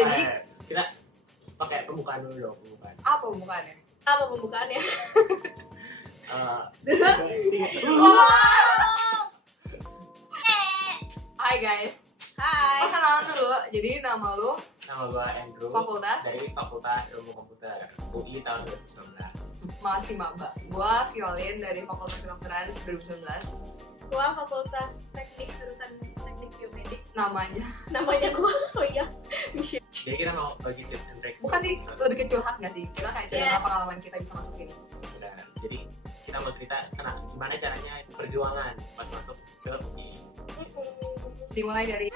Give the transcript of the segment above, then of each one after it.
Jadi kita pakai pembukaan dulu dong, pembukaan. apa pembukaannya? Apa pembukaannya? Hai guys, Hai. perkenalan dulu. Jadi nama lu Nama gua Andrew fakultas dari Fakultas Ilmu Komputer UI tahun 2019. masih maba. Gua Violin dari Fakultas Kedokteran 2019. Gua Fakultas Teknik jurusan Teknik Biomedik. Namanya Gua. Oh iya. Michelle. Jadi kita mau bagi tips and tricks. bukan sih, lebih ke curhat nggak sih? Kita kayak cerita Yes. pengalaman kita bisa masuk sini. Udah. Jadi kita mau cerita gimana caranya perjuangan pas masuk ke UI. Dimulai dari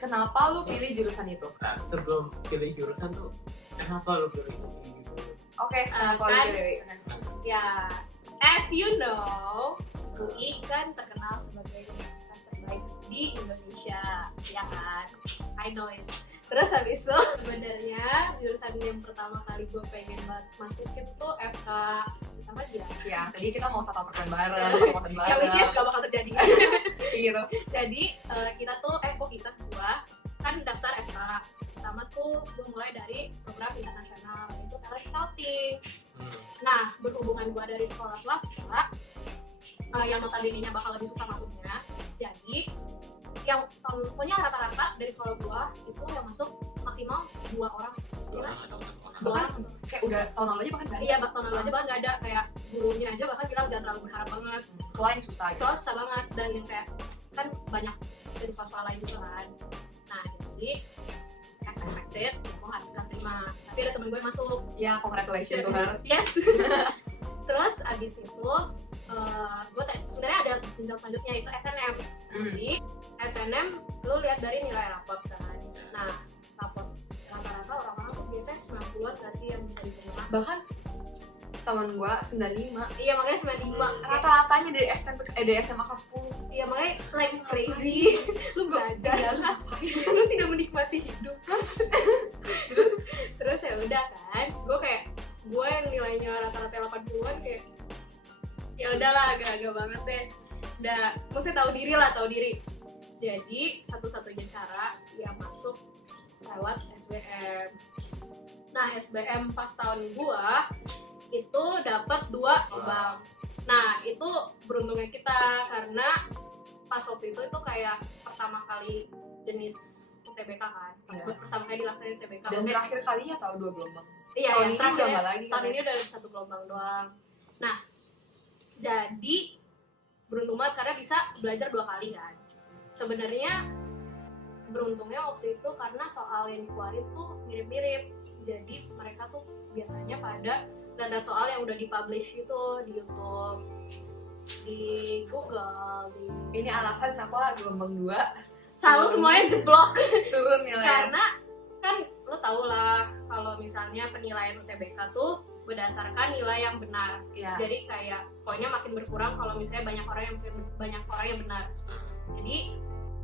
kenapa lu pilih jurusan itu? Nah, sebelum pilih jurusan tuh, kenapa lu pilih UI gitu? Oke, kenapa lu kan? pilih? Ya, as you know, UI kan terkenal sebagai universitas terbaik di Indonesia, ya kan? I know it. Terus habis itu sebenarnya jurusan yang pertama kali gue pengen banget masukin tuh FK sama dia. Ya, tadi kita mau satu apartemen bareng, mau kosan Yang which is bareng, gak bakal terjadi. gitu. Jadi kita tuh gua kan daftar FK. Pertama tuh gue mulai dari program internasional yaitu talent scouting. Nah, berhubungan gue dari sekolah swasta yang notabene-nya bakal lebih susah masuknya. Jadi yang pokoknya rata-rata dari sekolah gue itu yang masuk maksimal 2 orang. Dua orang atau satu orang? 2 orang. Kayak udah tahun lalu aja bahkan nggak ada. Iya, tahun lalu aja bahkan nggak ada, kayak gurunya aja bahkan bilang jangan terlalu berharap banget. Selain susah gitu. Soalnya susah banget dan yang kayak kan banyak dari swasta lain juga kan. Nah, jadi as expected, gue nggak terima. Tapi ada temen gue yang masuk. Ya, congratulations to her. Yes. Terus abis itu gue sebenarnya ada jenjang selanjutnya itu SNM. Jadi SNM lu lihat dari nilai rapot kan. Nah, rapot rata-rata orang-orang tuh biasanya 90-an gak sih yang bisa diterima. Bahkan teman gua 95. Iya, makanya 95. Rata-ratanya dari SMP dari SMA kelas 10. Iya, makanya like crazy. Lu belajar, lu tidak menikmati hidup. Terus ya udah kan, gue yang nilainya rata-rata 80-an kayak ya udahlah, agak-agak banget deh. Udah, mesti tahu diri. Jadi satu-satunya cara ya masuk lewat SBM. Nah, SBM pas tahun gua itu dapat 2 lubang. Nah, itu beruntungnya kita karena pas waktu itu kayak pertama kali jenis UTBK kan. Ya. Pertama kali dilaksanain UTBK. Dan terakhir kalinya tahu 2 gelombang. Iya, tahun yang ini terakhir udah nggak lagi tahun kan? ini udah 1 gelombang doang. Nah, jadi beruntung banget karena bisa belajar 2 kali kan. Sebenarnya beruntungnya waktu itu karena soal yang dikeluarin tuh mirip-mirip. Jadi mereka tuh biasanya pada lihat soal yang udah dipublish itu di YouTube, di Google, di Ini alasan kenapa gelombang 2 selalu semuanya jeblok. turun nilainya. Karena kan lo tau lah kalau misalnya penilaian UTBK tuh berdasarkan nilai yang benar. Ya. Jadi kayak poinnya makin berkurang kalau misalnya banyak orang yang benar. Jadi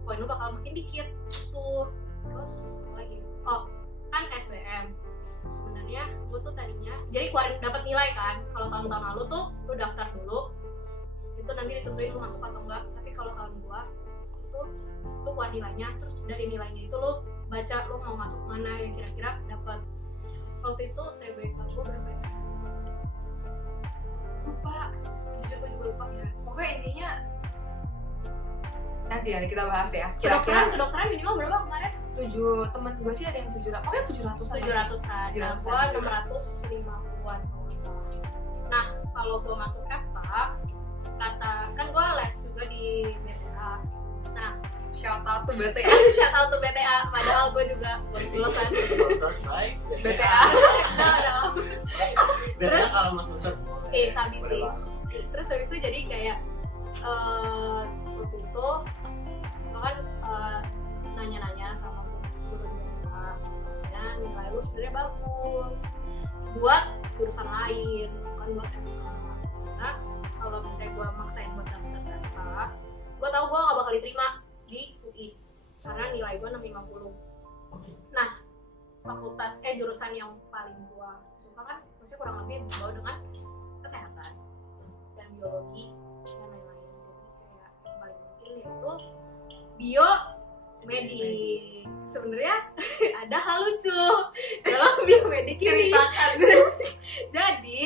poin lu bakal makin dikit tuh. Terus apa lagi? Oh, kan SBM. Sebenarnya gue tuh tadinya jadi keluarin dapat nilai kan. Kalau tahun-tahun lalu tuh lu daftar dulu. Itu nanti ditentuin lu masuk atau enggak. Tapi kalau tahun gua itu lu keluar nilainya, terus dari nilainya itu lu baca lu mau masuk mana yang kira-kira dapat. Waktu itu TBK gua berapa ya? Lupa. Jujur gue juga lupa. Ya. Pokoknya intinya nanti kita bahas ya. Kira-kira Kedokteran minimal berapa kemarin? 7 teman gue sih ada yang 700. Pokoknya 700-an. 700-an. Nah, 700-an. gua 650-an kalau nggak salah. Nah, kalau gua masuk FK, kan gua les juga di BTA. Nah, Shout out to BTA. shout out to BTA, padahal gua juga baru lulusan. Sponsored by BTA. Terus kalau mas sponsor Sabi sih. Terus habis itu jadi kayak waktu itu bahkan nanya-nanya sama guru di BTA, katanya nilai lu sebenarnya bagus buat jurusan lain, bukan buat FK. Karena kalau misalnya gue maksain buat daftar FK, gue tau gue gak bakal diterima di UI karena nilai gue 650. Nah, jurusan yang paling gue suka kan masih kurang lebih berbau dengan kesehatan dan biologi dan lain-lain. Jadi kayak yang paling penting yaitu bio biomedik. Sebenarnya ada hal lucu dalam biomedik ini. Ceritakan. Jadi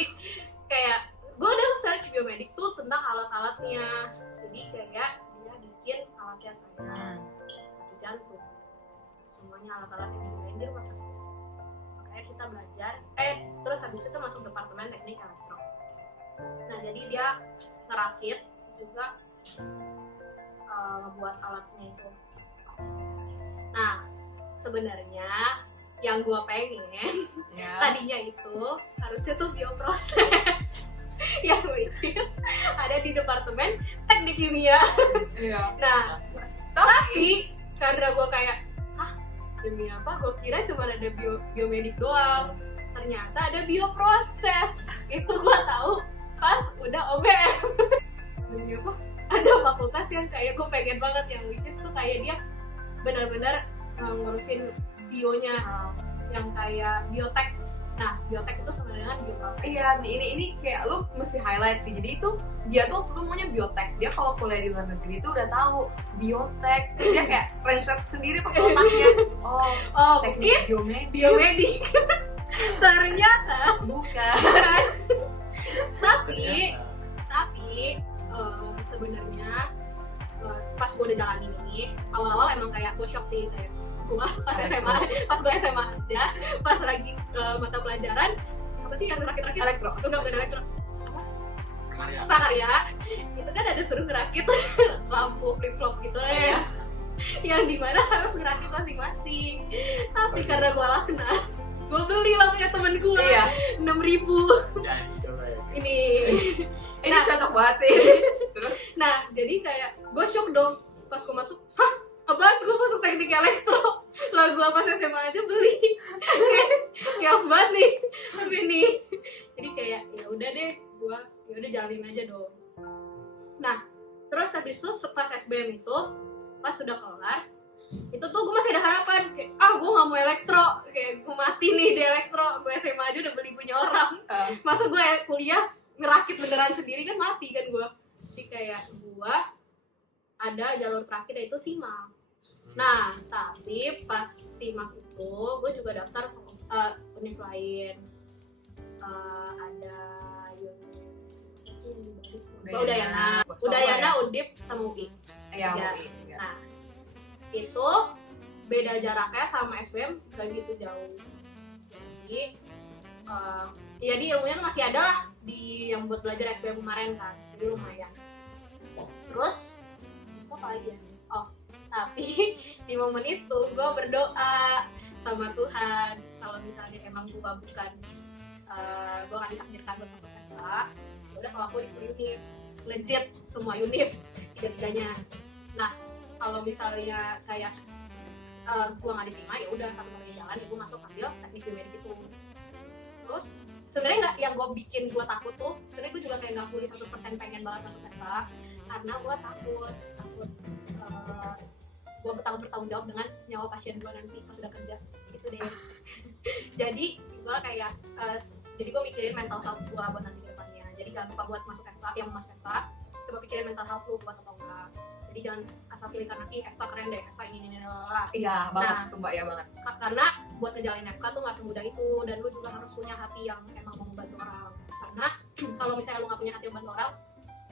kayak gue udah search biomedik tuh tentang alat-alatnya. Jadi kayak dia bikin alatnya kayak jantung, semuanya alat-alat yang digunain di rumah sakit. Makanya kita belajar, terus habis itu masuk departemen teknik elektro. Nah jadi dia ngerakit juga, ngebuat alatnya itu. Nah sebenarnya yang gue pengen Ya. tadinya itu harusnya tuh bioproses yang which is ada di departemen teknik kimia. Iya. Nah tapi karena gue kayak demi apa, gue kira cuma ada biomedik doang, ternyata ada bioproses. Itu gue tahu pas udah OBM. Demi apa, ada fakultas yang kayak gue pengen banget, yang which is tuh kayak dia benar-benar ngurusin bionya, yang kayak biotek. Nah, biotek itu sebenarnya kan bioproses. Iya, ini kayak lu mesti highlight sih. Jadi itu dia tuh waktu itu maunya biotek. Dia kalau kuliah di luar negeri itu udah tahu biotek. Terus dia kayak translate sendiri pakai otaknya. Oh, Oh, teknik mungkin biomedik. biomedik. Ternyata Bukan. tapi sebenarnya pas gue udah jalanin ini, awal-awal emang kayak gue shock sih, kayak gue pas SMA aja, pas lagi mata pelajaran apa sih yang rakit-rakit? Elektro. Bukan elektro, Prakarya. prakarya. Itu kan ada suruh ngerakit lampu flip-flop gitu lah ya, yang dimana harus ngerakit masing-masing. Tapi karena gue laknat, gue beli lampunya temen gue Iya. 6.000 Jadi coba ya. ini. Ini Nah. cocok banget sih. Nah, jadi kayak gue shock dong pas gue masuk. Hah? Apaan gue masuk teknik elektro? Lah gue pas SMA aja beli. Chaos banget nih. Tapi nih. Jadi kayak ya udah deh, gue ya udah jalanin aja dong. Nah, terus habis itu pas SBM itu, pas sudah kelar, itu tuh gue masih ada harapan kayak gue nggak mau elektro, kayak gue mati nih di elektro. Gue SMA aja udah beli punya orang. Masa gue kuliah ngerakit beneran sendiri, kan mati kan gue. Jadi kayak gue ada jalur terakhir yaitu SIMAK. Nah tapi pas SIMAK itu gue juga daftar univ lain, ada Udayana, Undip sama UI. Iya, Ya. UI. Nah itu beda jaraknya sama SBM gak gitu jauh. Jadi jadi ilmunya tuh masih ada lah di yang buat belajar SBM kemarin kan, jadi lumayan. Terus apa lagi ya? Oh, tapi di momen itu gue berdoa sama Tuhan, kalau misalnya emang gue bukan gue gak ditakdirkan buat masuk FK, udah kalau aku di semua univ, legit semua univ tiga-tiganya. Nah kalau misalnya kayak gue gak diterima, ya udah satu-satunya jalan ya gue masuk ambil teknik biomedik itu. Terus sebenarnya nggak, yang gue bikin gue takut tuh sebenarnya gue juga kayak nggak fully 100% pengen banget masuk FK, karena gue takut gue bertanggung jawab dengan nyawa pasien gue nanti pas udah kerja gitu deh. Jadi gue kayak jadi gue mikirin mental health gue buat nanti ke depannya. Jadi jangan lupa buat masuk FK, yang mau masuk FK coba pikirin mental health lu buat atau enggak. Jadi jangan asal pilih karena FK keren deh, FK ini lah. Iya banget, Nah, sumpah ya banget. Karena buat ngejalanin FK tuh gak semudah itu, dan lu juga harus punya hati yang emang mau membantu orang. Karena kalau misalnya lu gak punya hati yang membantu orang,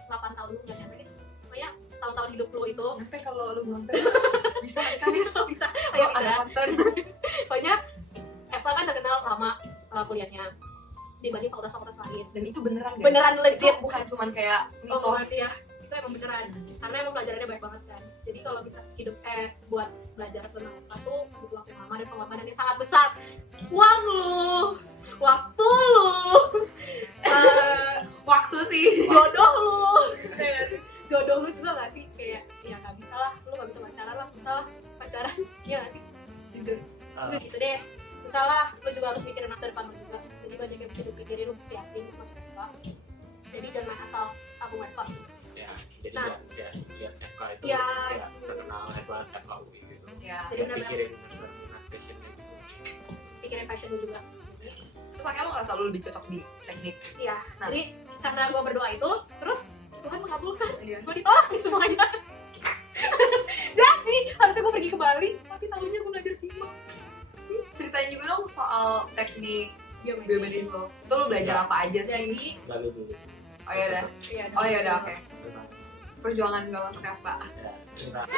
8 tahun lu gak nyampe deh. Pokoknya tahun-tahun hidup lu itu Sampai kalau lu nonton bisa nih. bisa. Kalau Ayo ada kita. concern. Pokoknya FK kan terkenal lama kuliahnya dibanding fakultas-fakultas lain. Dan itu beneran guys. Beneran Itu legit. bukan cuman kayak Oh mitos. makasih ya. Itu emang beneran. Karena emang pelajarannya banyak banget kan. Jadi kalau bisa hidup buat belajar tentang FK tuh butuh waktu yang lama dan pengorbanan yang sangat besar. Uang lu, waktu lu, Waktu sih. jodoh lu, jodoh lu juga gak sih? Kayak ya gak bisa lah, lu gak bisa pacaran lah, susah lah pacaran, iya gak sih? Jujur, gitu deh, susah lah, lu juga harus mikirin masa depan lu juga. Jadi banyak yang bisa dipikirin, lu siapin masuk FK. Jadi jangan asal tabung FK. Ya, jadi Nah. ya lihat FK itu Ya, kayak terkenal hebat FK UI gitu. Ya. Jadi Ya, benar-benar pikirin passionnya gitu. pikirin passion lu juga. Terus akhirnya lu ngerasa lu lebih cocok di teknik. Iya, Nah. jadi karena gue berdoa itu, terus Tuhan mengabulkan, Iya. gue ditolak nih semuanya. Jadi harusnya gue pergi ke Bali tapi tahunya gue belajar simak. Ceritain juga dong soal teknik Biomedis. biomedis lo. Itu lo belajar apa aja sih? Jadi Nggak lu dulu. Oh ya udah. iya, Oh ya udah oke. Tenang. Perjuangan gak masuk FK. Ya, tenang.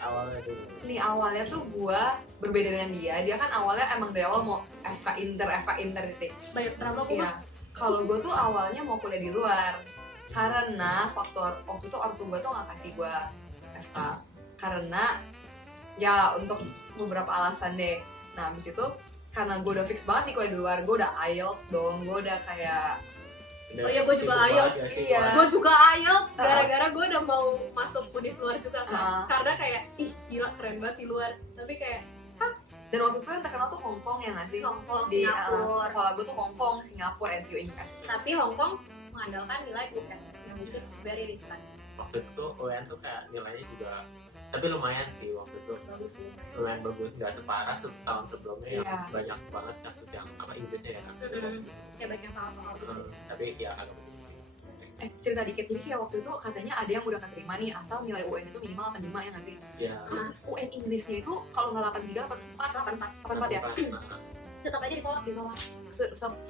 Awalnya dulu. Nih awalnya tuh gua berbeda dengan dia. Dia kan awalnya emang dari awal mau FK Inter titik. banyak drama kok. Iya. Kalau gua tuh awalnya mau kuliah di luar. Karena faktor waktu itu ortu gua tuh nggak kasih gua FK. Karena ya untuk beberapa alasan deh. Nah abis itu karena gue udah fix banget nih kuliah di luar, gue udah IELTS dong, gue udah kayak Udah Oh iya, gua juga sibuk IELTS. banget ya, sibuk Iya. banget. Gue juga IELTS gara-gara gue udah mau masuk univ luar juga kan. Karena kayak ih gila keren banget di luar. Tapi kayak dan waktu itu yang terkenal tuh Hong Kong ya nggak sih? Hong Kong, Di Singapura. sekolah gue tuh Hong Kong, Singapura, NTU University. Tapi Hong Kong mengandalkan nilai UN yang which is very riskan. Waktu itu tuh UN tuh kayak nilainya juga, tapi lumayan sih waktu itu. Bagus sih. Lumayan bagus, nggak separah tahun sebelumnya yang Iya. banyak banget kasus yang apa Inggrisnya ya kan. Ya baik yang salah soal gitu. Tapi ya agak Cerita dikit, jadi kayak waktu itu katanya ada yang udah keterima nih asal nilai UN itu minimal 85 ya nggak sih? ya. Terus UN Inggrisnya itu kalau nggak 83, 84 ya? Nah, Tetap aja ditolak. Ditolak. Se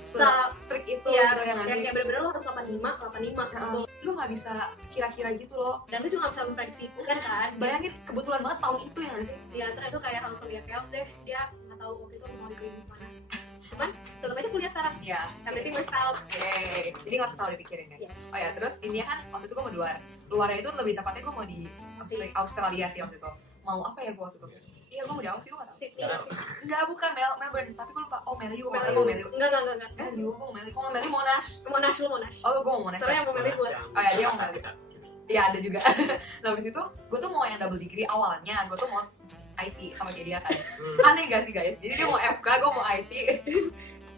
Sa- strict itu Iya, gitu ya nggak yang sih? kayak bener-bener lo harus 85 gitu. Lu nggak bisa kira-kira gitu loh. Dan lu juga gak bisa memprediksi kan. Bayangin kebetulan banget tahun itu ya nggak sih? Ya terus itu kayak langsung dia chaos deh. Dia nggak tahu waktu itu mau dikirim mana. Cuman tetap aja kuliah sekarang. Iya. Yang penting masih tahu. Oke, jadi nggak usah terlalu dipikirin ya. Yes. Oh ya, terus ini kan waktu itu gue mau di luar. Luarnya itu lebih tepatnya gue mau di Australia sih waktu itu. Mau apa ya gue waktu itu? Iya, gue mau di Aussie, lu nggak tahu? Sip, Ya. Enggak, bukan Melbourne, tapi gue lupa. Oh, Meliu, Meliu. mau Meliu. Enggak. Meliu, gue mau Meliu. Kok nggak Meliu, Monash? Monash lu Monash. Oh, gue mau Monash. Soalnya yang mau milih gue. Oh ya, dia mau Meliu. Iya, ada juga. Nah, habis itu gue tuh mau yang double degree awalnya. Gue tuh mau IT sama kayak dia kan. Aneh gak sih guys? Jadi dia mau FK, gue mau IT.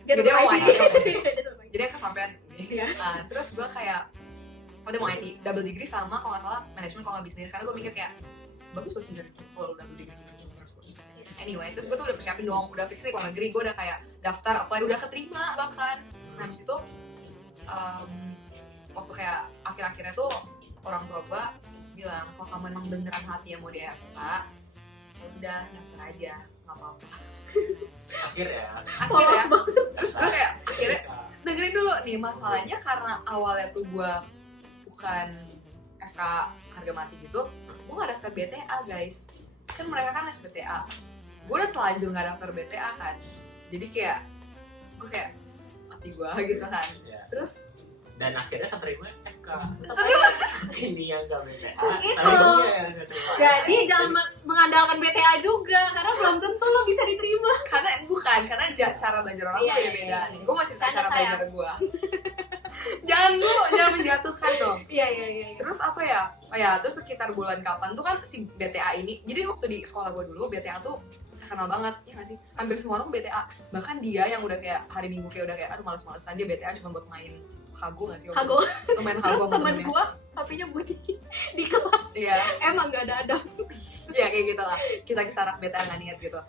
Jadi dia mau IT. Jadi yang kesampean ini. Iya. Nah, terus gue kayak gue mau IT double degree sama kalau nggak salah manajemen kalau nggak bisnis. Karena gue mikir kayak bagus loh sebenarnya kalau double degree. Anyway, terus gue tuh udah persiapin dong, udah fix nih luar negeri, gue udah kayak daftar apply, udah keterima bahkan. Nah habis itu waktu kayak akhir-akhirnya tuh orang tua gue bilang kalau kamu emang beneran hati yang mau di FK, udah daftar aja, nggak apa-apa. Akhir ya. Akhirnya, terus gue kayak akhirnya dengerin dulu nih masalahnya karena awalnya tuh gue bukan FK harga mati gitu, gue nggak daftar BTA guys. Kan mereka kan SBTA, gue udah telanjur nggak daftar BTA kan, jadi kayak gue kayak mati gue gitu kan. Ya. Terus Dan akhirnya keterima FK. tapi Ini yang gak BTA. Gitu. Tapi gue yang gak terima. Jadi jangan mengandalkan BTA juga karena belum tentu lo bisa diterima. karena bukan karena cara belajar orang Iya, beda-beda iya. nih. Gue masih Canda, cara sayang. belajar gue. jangan menjatuhkan dong. Iya. Terus apa ya? Oh ya, terus sekitar bulan kapan tuh kan si BTA ini. Jadi waktu di sekolah gue dulu BTA tuh terkenal banget, ya nggak sih? Hampir semua orang tuh BTA. Bahkan dia yang udah kayak hari Minggu kayak udah kayak aduh males-malesan dia BTA cuma buat main Hago nggak sih? Hago. Lu main Terus Hago sama temen temennya. gua HP-nya bunyi di kelas. Iya, Emang gak ada adab. ya kayak gitu lah. Kisah-kisah anak BTA nggak niat gitu.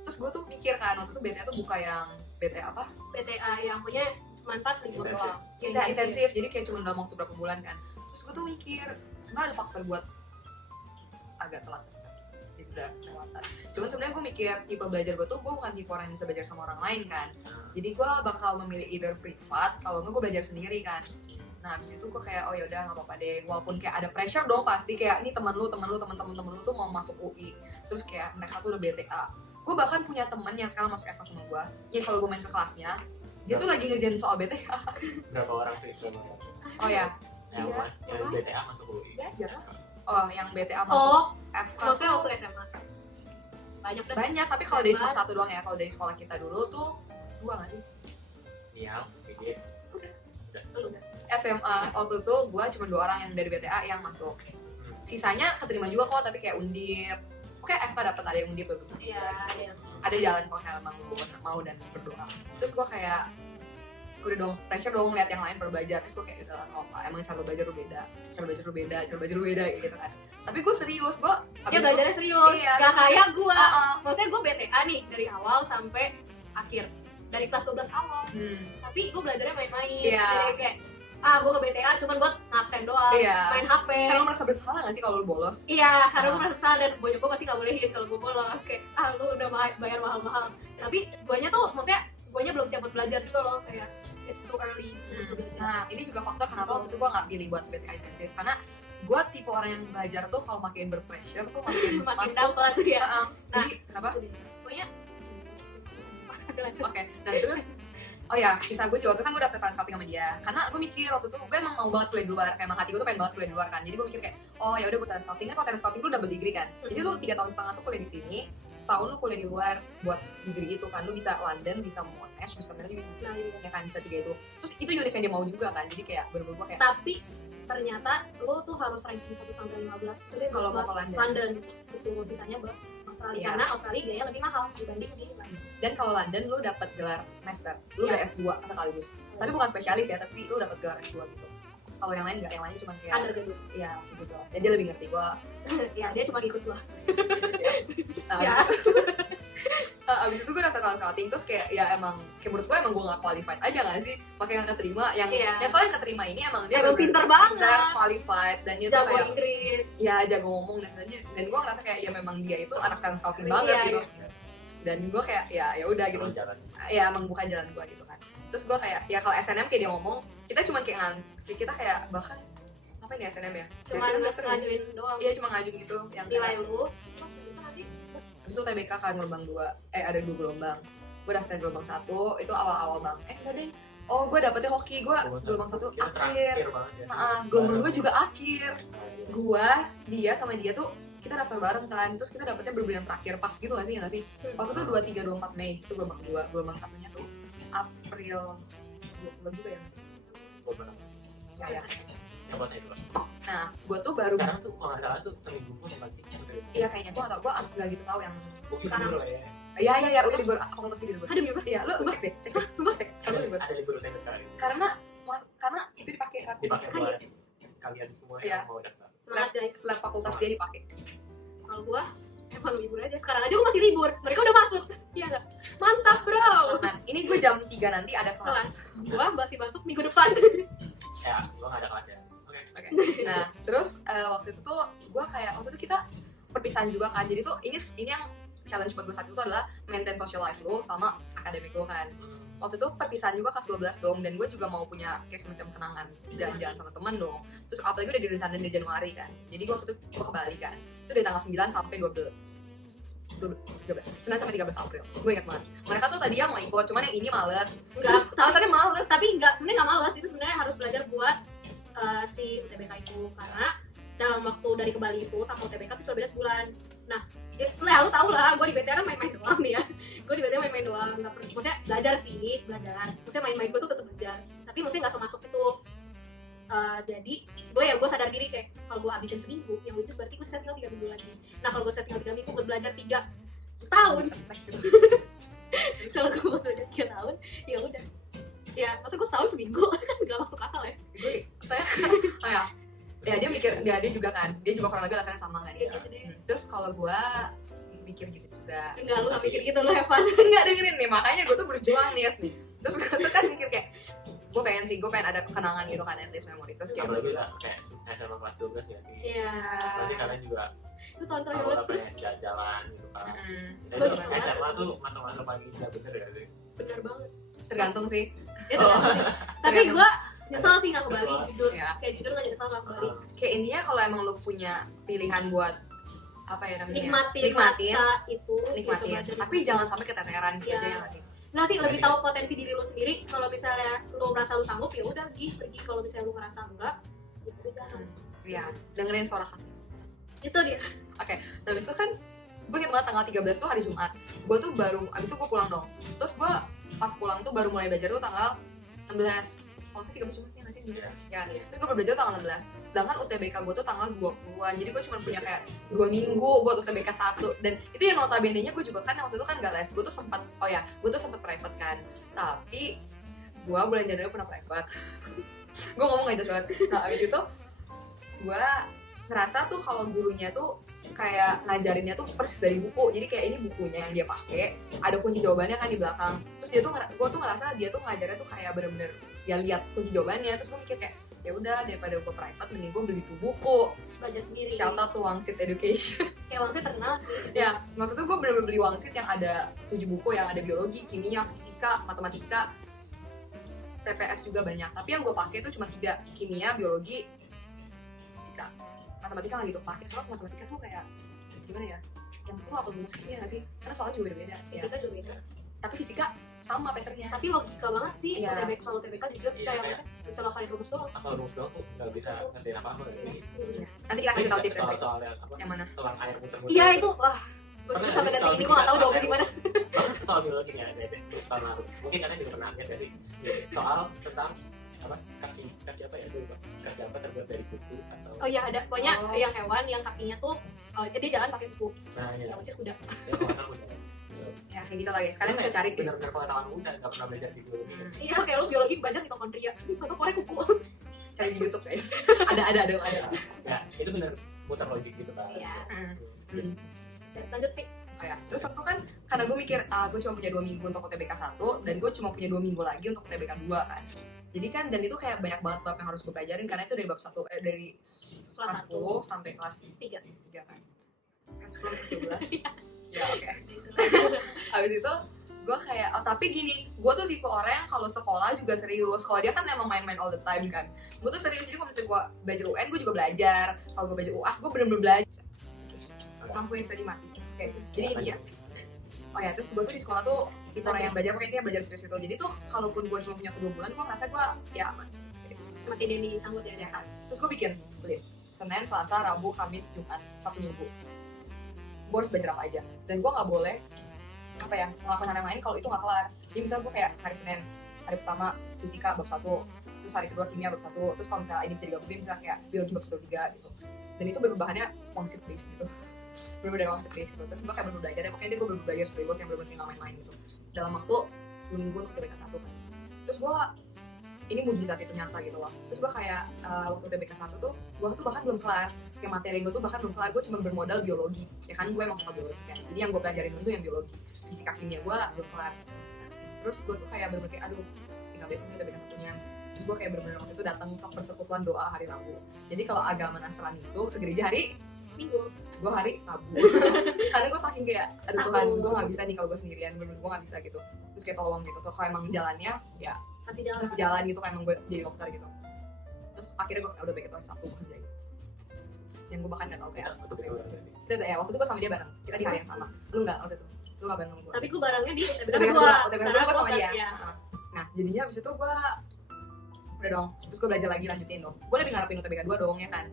Terus gue tuh mikir kan waktu itu BTA tuh buka yang BTA apa? BTA yang punya manfaat libur Intensif. doang. Kita intensif, jadi kayak cuma dalam waktu berapa bulan kan. Terus gue tuh mikir, sebenarnya ada faktor buat agak telat. Jadi udah kelewatan. Cuman sebenarnya gue mikir tipe belajar gue tuh gue bukan tipe orang yang bisa belajar sama orang lain kan. Jadi gue bakal memilih either privat, kalau nggak gue belajar sendiri kan. Nah abis itu gue kayak oh yaudah nggak apa-apa deh. Walaupun kayak ada pressure dong pasti kayak ini temen lu temen-temen lu tuh mau masuk UI. Terus kayak mereka tuh udah BTA. Gue bahkan punya temen yang sekarang masuk FK sama gue. Yang kalau gue main ke kelasnya, dia tuh lagi ngerjain soal BTA. Berapa orang sih? Berapa orang? Oh ya, Yang Iya. mas, yang BTA masuk UI. Belajar lah. Oh yang BTA masuk Oh, FK maksudnya tuh waktu SMA. Banyak deh. banyak. Tapi kalau dari salah satu doang ya. Kalau dari sekolah kita dulu tuh 2 nggak sih? Iya, jadi SMA waktu itu gue cuma 2 orang yang dari BTA yang masuk. Sisanya keterima juga kok, tapi kayak undip. Oke, FK dapat ada yang undip begitu. Iya, ada yang Ada jalan kalau kayak emang lu mau dan berdoa. Terus gue kayak udah dong pressure dong lihat yang lain berbelajar. Terus gue kayak udah lah apa emang cara belajar lu beda, cara belajar lu beda kayak gitu kan. Tapi gue serius, gue dia belajarnya serius. Iya. Gak kayak gua. Maksudnya Maksudnya gua BTA nih dari awal sampai akhir. Dari kelas 12 awal. Tapi gua belajarnya main-main. Iya. Jadi kayak gue ke BTA cuman buat ngabsen doang, Iya. main HP. Kan lo merasa bersalah gak sih kalau lo bolos? Iya, karena gue Ah. merasa salah dan bonyok gue pasti gak bolehin kalau gue bolos. Kayak, lu udah bayar mahal-mahal. Tapi guanya tuh, maksudnya guanya belum siap buat belajar juga loh. Kayak, it's too early untuk belajar. Nah, ini juga faktor kenapa waktu itu gue gak pilih buat BTK intensif. Karena gue tipe orang yang belajar tuh kalau makin berpressure tuh makin Makin masuk. dapet ya. Jadi, kenapa? Pokoknya, Oke, nah terus oh ya, kisah gue juga waktu itu kan gue daftar talent scouting sama dia. Karena gue mikir waktu itu gue emang mau banget kuliah di luar, kayak emang hati gue tuh pengen banget kuliah di luar kan. Jadi gue mikir kayak, oh ya udah gue talent scouting kan, kalau talent scouting tuh double degree kan. Jadi lu 3 tahun setengah tuh kuliah di sini, setahun lu kuliah di luar buat degree itu kan. Lu bisa London, bisa Monash, bisa mana juga nah, iya. ya kan, bisa 3 itu. Terus itu univ yang dia mau juga kan. Jadi kayak bener-bener gue kayak Tapi ternyata lo tuh harus ranking 1 sampai 15. Jadi kalau mau buat ke London. London itu sisanya buat Australia. Iya. Karena Australia gaya lebih mahal dibanding di London. Dan kalau London lu dapat gelar master, lu udah Iya. S2 sekaligus. Tapi bukan spesialis ya, tapi lu dapat gelar S2 gitu. Kalau yang lain enggak, yang lainnya cuma kayak Undergraduate. ya gitu lah. Jadi dia lebih ngerti gua. Ya dia cuma ikut gua. Nah, Ya. abis itu gue daftar talent scouting terus kayak ya emang kayak menurut gue emang gue gak qualified aja gak sih, makanya gak keterima yang Iya. yang soalnya yang keterima ini emang dia Emang bener-bener pinter banget. pinter, qualified, dan dia tuh Jago kayak Inggris. ya jago ngomong dan gue ngerasa kayak ya memang dia itu anak talent scouting banget Iya, gitu. Dan gue kayak ya udah gitu, Emang jalan. ya emang bukan jalan gue gitu kan. Terus gue kayak ya kalau SNM kayak dia ngomong kita cuma kayak kita kayak bahkan apa ini SNM ya, Cuma Biasanya daftar nggak sih? ngajuin doang. Iya cuma ngajuin gitu yang Nilai kayak lu. Terus bisa nanti. habis itu TBK kan gelombang 2, ada 2 gelombang. Gue daftar gelombang 1 itu awal-awal bang, enggak deh, oh gue dapetnya hoki, gue gelombang 1 Kita akhir. terakhir banget ya. Gelombang 2 juga akhir. Gue, dia sama dia tuh kita daftar bareng kan, terus kita dapetnya bener-bener yang terakhir pas gitu gak sih, ya gak sih? Waktu itu 23, 24 Mei itu gelombang 2, gelombang satunya tuh April 20 juga ya. Ya. Yang buat itu. Nah, gue tuh baru Sekarang tuh kalau nggak salah tuh seminggu pun yang pasti yang udah. iya kayaknya tuh atau gue nggak gitu tahu yang Bukti Sekarang. dulu lah ya. iya udah libur, fakultas gue libur. Ada mie apa? Iya, lu cek deh, cek satu libur. Ada libur TBK sekarang. Karena itu dipakai Dipakai buat kalian semua Iya. yang mau daftar. Semangat guys. slab fakultas dia dipakai. Kalau gua emang libur aja. Sekarang aja gua masih libur. Mereka udah masuk. Iya enggak? Mantap, bro. Nah, ini gue jam 3 nanti ada kelas. Gua masih masuk minggu depan. Ya, gua nggak ada kelas ya. Oke. Oke. Nah, terus waktu itu tuh gue kayak waktu itu kita perpisahan juga kan. Jadi tuh ini yang challenge buat gue saat itu tuh adalah maintain social life lo sama akademik lo kan. Waktu itu perpisahan juga kelas 12 dong, dan gue juga mau punya kayak semacam kenangan jalan-jalan sama temen dong. Terus apalagi udah direncanain di Januari kan. Jadi gue waktu itu gue ke Bali kan. Itu dari tanggal 9 sampai 9 sampai 13 April. Gue ingat banget. Mereka tuh tadi yang mau ikut, cuman yang ini males. Terus alasannya males. Tapi enggak, sebenarnya enggak malas. Itu sebenarnya harus belajar buat si UTBK itu, karena dalam waktu dari ke Bali itu sama UTBK itu cuma beda sebulan. Nah, ya lu tau lah, gue di BTR kan main-main doang nih ya. Gue di BTR main-main doang, nggak perlu. Maksudnya belajar sih, belajar. Maksudnya main-main gue tuh tetap belajar. Tapi maksudnya nggak masuk itu. Jadi gue sadar diri kayak kalau gue habisin seminggu, yang itu berarti gue sisa tinggal 3 minggu lagi. Nah kalau gue sisa tinggal 3 minggu buat belajar 3 tahun. Kalau gue mau belajar 3 tahun, ya udah. Ya, maksudnya gue setahun seminggu kan nggak masuk akal ya. Gue kayak ya dia mikir dia juga kan, dia juga kurang lebih alasannya sama kan. Ya gitu deh. Terus kalau gue mikir gitu juga. Enggak, lu gak mikir gitu lo Evan. Enggak, dengerin nih, makanya gue tuh berjuang nih nih. Terus gue tuh kan mikir kayak gue pengen ada kenangan gitu kan, at least memory. Terus kayak Apalagi udah kayak SMA kelas 12 ya. Iya. Pasti kalian juga Itu tahun terakhir tahu banget apa terus. yang jalan gitu kan. Kita Betul juga banget. SMA tuh masa-masa paling gak bener ya sih. Bener banget. tergantung sih. Ya, tergantung sih. Tapi gue nyesel sih gak ke Bali, Nyesel. jujur. Ya. Kayak jujur gak nyesel gak ke Bali. Kayak intinya kalau emang lu punya pilihan buat apa ya namanya, Nikmatin masa itu. nikmatin. gitu, Tapi jangan sampai keteteran gitu Iya. aja ya nggak sih? Nggak sih, lebih tahu potensi diri lu sendiri. Kalau misalnya lu merasa lu sanggup, ya udah pergi. Kalau misalnya lu ngerasa enggak, ya udah jangan. Iya, dengerin suara hati. Itu dia. Nah, abis itu kan gue inget banget tanggal 13 tuh hari Jumat. Gue tuh baru, abis itu gue pulang dong. Terus gue pas pulang tuh baru mulai belajar tuh tanggal 16. Kalau sih 13 Jumat ya nggak sih sebenarnya? Ya, terus gue baru belajar tanggal 16. Sedangkan UTBK gue tuh tanggal 20-an. Jadi gue cuma punya kayak 2 minggu buat UTBK 1. Dan itu yang notabene-nya gue juga kan waktu itu kan gak les. Gue tuh sempat, gue tuh sempat private kan. Tapi gue bulan Januari pernah private. Gue ngomong aja banget. Nah, abis itu gue ngerasa tuh kalau gurunya tuh kayak ngajarinnya tuh persis dari buku. Jadi kayak ini bukunya yang dia pakai, ada kunci jawabannya kan di belakang. Terus dia tuh gue tuh ngerasa dia tuh ngajarnya tuh kayak bener-bener ya lihat kunci jawabannya. Terus gue mikir kayak ya udah daripada gue private mending gue beli tuh buku. belajar sendiri. Shout out to Wangsit Education. Kayak waktu terkenal sih. Ya, waktu itu gue bener-bener beli Wangsit yang ada 7 buku, yang ada biologi, kimia, fisika, matematika, TPS juga banyak. Tapi yang gue pakai itu cuma 3, kimia, biologi, fisika. Matematika nggak gitu pakai, soalnya matematika tuh kayak gimana ya? Yang itu apa musiknya nggak sih? Karena soalnya juga beda-beda. Ya. Fisika juga beda. Tapi fisika sama patternnya. Tapi logika banget sih, Iya. UTBK sama UTBK jujur Iya, kayak kayak- bisa ngafalin rumus doang. Atau rumus doang tuh nggak bisa ngertiin apa-apa jadi Nanti kita kasih tahu tips soal apa yang mana. selang air muter-muter Iya gitu. itu, wah. Gue Pernah sampai nggak detik sih ini soal gue gak tau fisika, jawabnya soal gimana. bahkan soal biologi ya tahun lalu mungkin kalian juga pernah lihat dari soal tentang apa kaki apa ya dulu kaki apa terbuat dari kuku atau Oh iya ada, pokoknya Oh. yang hewan yang kakinya tuh dia jalan pakai kuku. nah ya Yang kuda. ya kalau nggak salah udah Ya kayak gitu lagi. Kalian bisa cari. benar-benar pengetahuan muda nggak pernah belajar di biologi Hmm, Iya kayak lu biologi belajar mitokondria. Atau korek kuku. cari di YouTube guys. ada. ya itu benar muter logik gitu kan Iya. Hmm. Lanjut Fik. Oh ya, terus waktu kan karena gue mikir gue cuma punya 2 minggu untuk UTBK 1 dan gue cuma punya 2 minggu lagi untuk UTBK 2 kan. Jadi kan dan itu kayak banyak banget bab yang harus gue pelajarin karena itu dari bab 1 dari kelas 10 sampai kelas 3. 3 kan. Kelas 10 kelas 12. Ya oke. Habis itu gue kayak tapi gini, gue tuh tipe orang yang kalau sekolah juga serius. Kalau dia kan emang main-main all the time kan. Gue tuh serius, jadi kalau misalnya gue belajar UN gue juga belajar. Kalau gue belajar UAS gue bener-bener belajar. Mampu yang tadi mati. Oke, jadi intinya oh ya, terus gue tuh di sekolah tuh tipe orang yang belajar, pokoknya dia belajar serius itu. Jadi tuh kalaupun gue cuma punya 2 bulan, gue ngerasa gue ya Masih ada di tanggut ya. ya kan. Terus gue bikin list Senin, Selasa, Rabu, Kamis, Jumat, Sabtu, Minggu. Gue harus belajar apa aja. Dan gue nggak boleh apa ya ngelakuin hal yang lain kalau itu nggak kelar. Jadi misalnya gue kayak hari Senin, hari pertama fisika bab 1, terus hari kedua kimia bab 1, terus kalau misalnya ini bisa digabungin misalnya kayak biologi bab 1 3 gitu. Dan itu berbahannya wangsit based gitu. Bener-bener wangsit based gitu. Terus gue kayak bener belajar, pokoknya gue bener belajar serius yang bener-bener nggak main-main gitu. Dalam waktu 2 minggu untuk TBK 1 kan. Terus gue ini mujizat itu nyata gitu loh. Terus gue kayak waktu TBK 1 tuh gue tuh bahkan belum kelar, kayak materi gue tuh bahkan belum kelar. Gue cuma bermodal biologi ya kan, gue emang suka biologi kan, jadi yang gue pelajarin dulu tuh yang biologi, fisika kimia gue belum kelar. Terus gue tuh kayak bener-bener kayak aduh tinggal besok nih TBK 1-nya. Terus gue kayak bener-bener waktu itu datang ke persekutuan doa hari Rabu. Jadi kalau agama Nasrani itu ke gereja hari Minggu. gue hari Rabu. Karena gue saking kayak aduh Tuhan, gue nggak bisa nih kalau gue sendirian, bener-bener gue nggak bisa gitu. Terus kayak tolong gitu tuh kalau emang jalannya ya Kasih jalan. kasih jalan gitu kayak emang gue jadi dokter gitu. Terus akhirnya gue udah baik itu hari Sabtu gue kerjain. Yang gue bahkan nggak tahu kayak Untuk itu aja sih. itu ya waktu itu gue sama dia bareng, kita di hari yang sama. Lu nggak waktu itu, lu nggak bareng sama gue. Tapi gue barangnya di UTBK UTBK 2. 2, UTBK 2 gue sama dia. Iya. Nah jadinya abis itu gue udah dong, terus gue belajar lagi lanjutin dong. Gue lebih ngarepin UTBK 2 dong ya kan.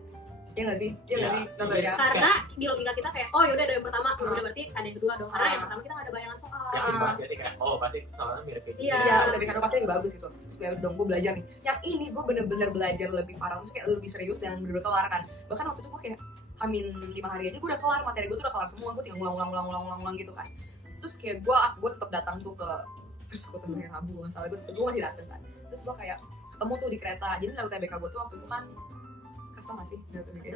Iya nggak sih? Iya nggak Iya. sih? Contoh ya. Karena di logika kita kayak oh yaudah ada yang pertama, Ah. udah berarti ada yang kedua dong. Karena yang Ah. pertama kita nggak ada bayangan soal. Yakin banget ya sih kayak oh pasti soalnya mirip kayak gini. Iya. Iya, UTBK 2 pasti lebih bagus gitu. Terus kayak dong gue belajar nih. Yang ini gue bener-bener belajar lebih parah, terus kayak lebih serius dan bener-bener kelar kan. Bahkan waktu itu gue kayak Hamin 5 hari aja gue udah kelar, materi gue tuh udah kelar semua, gue tinggal ngulang gitu kan. Terus kayak gue tetap datang tuh ke terus gue temuin Rabu masalah gue masih dateng kan. Terus gue kayak ketemu tuh di kereta. Jadi nilai UTBK gue tuh waktu itu kan kasih nggak sih nilai UTBK?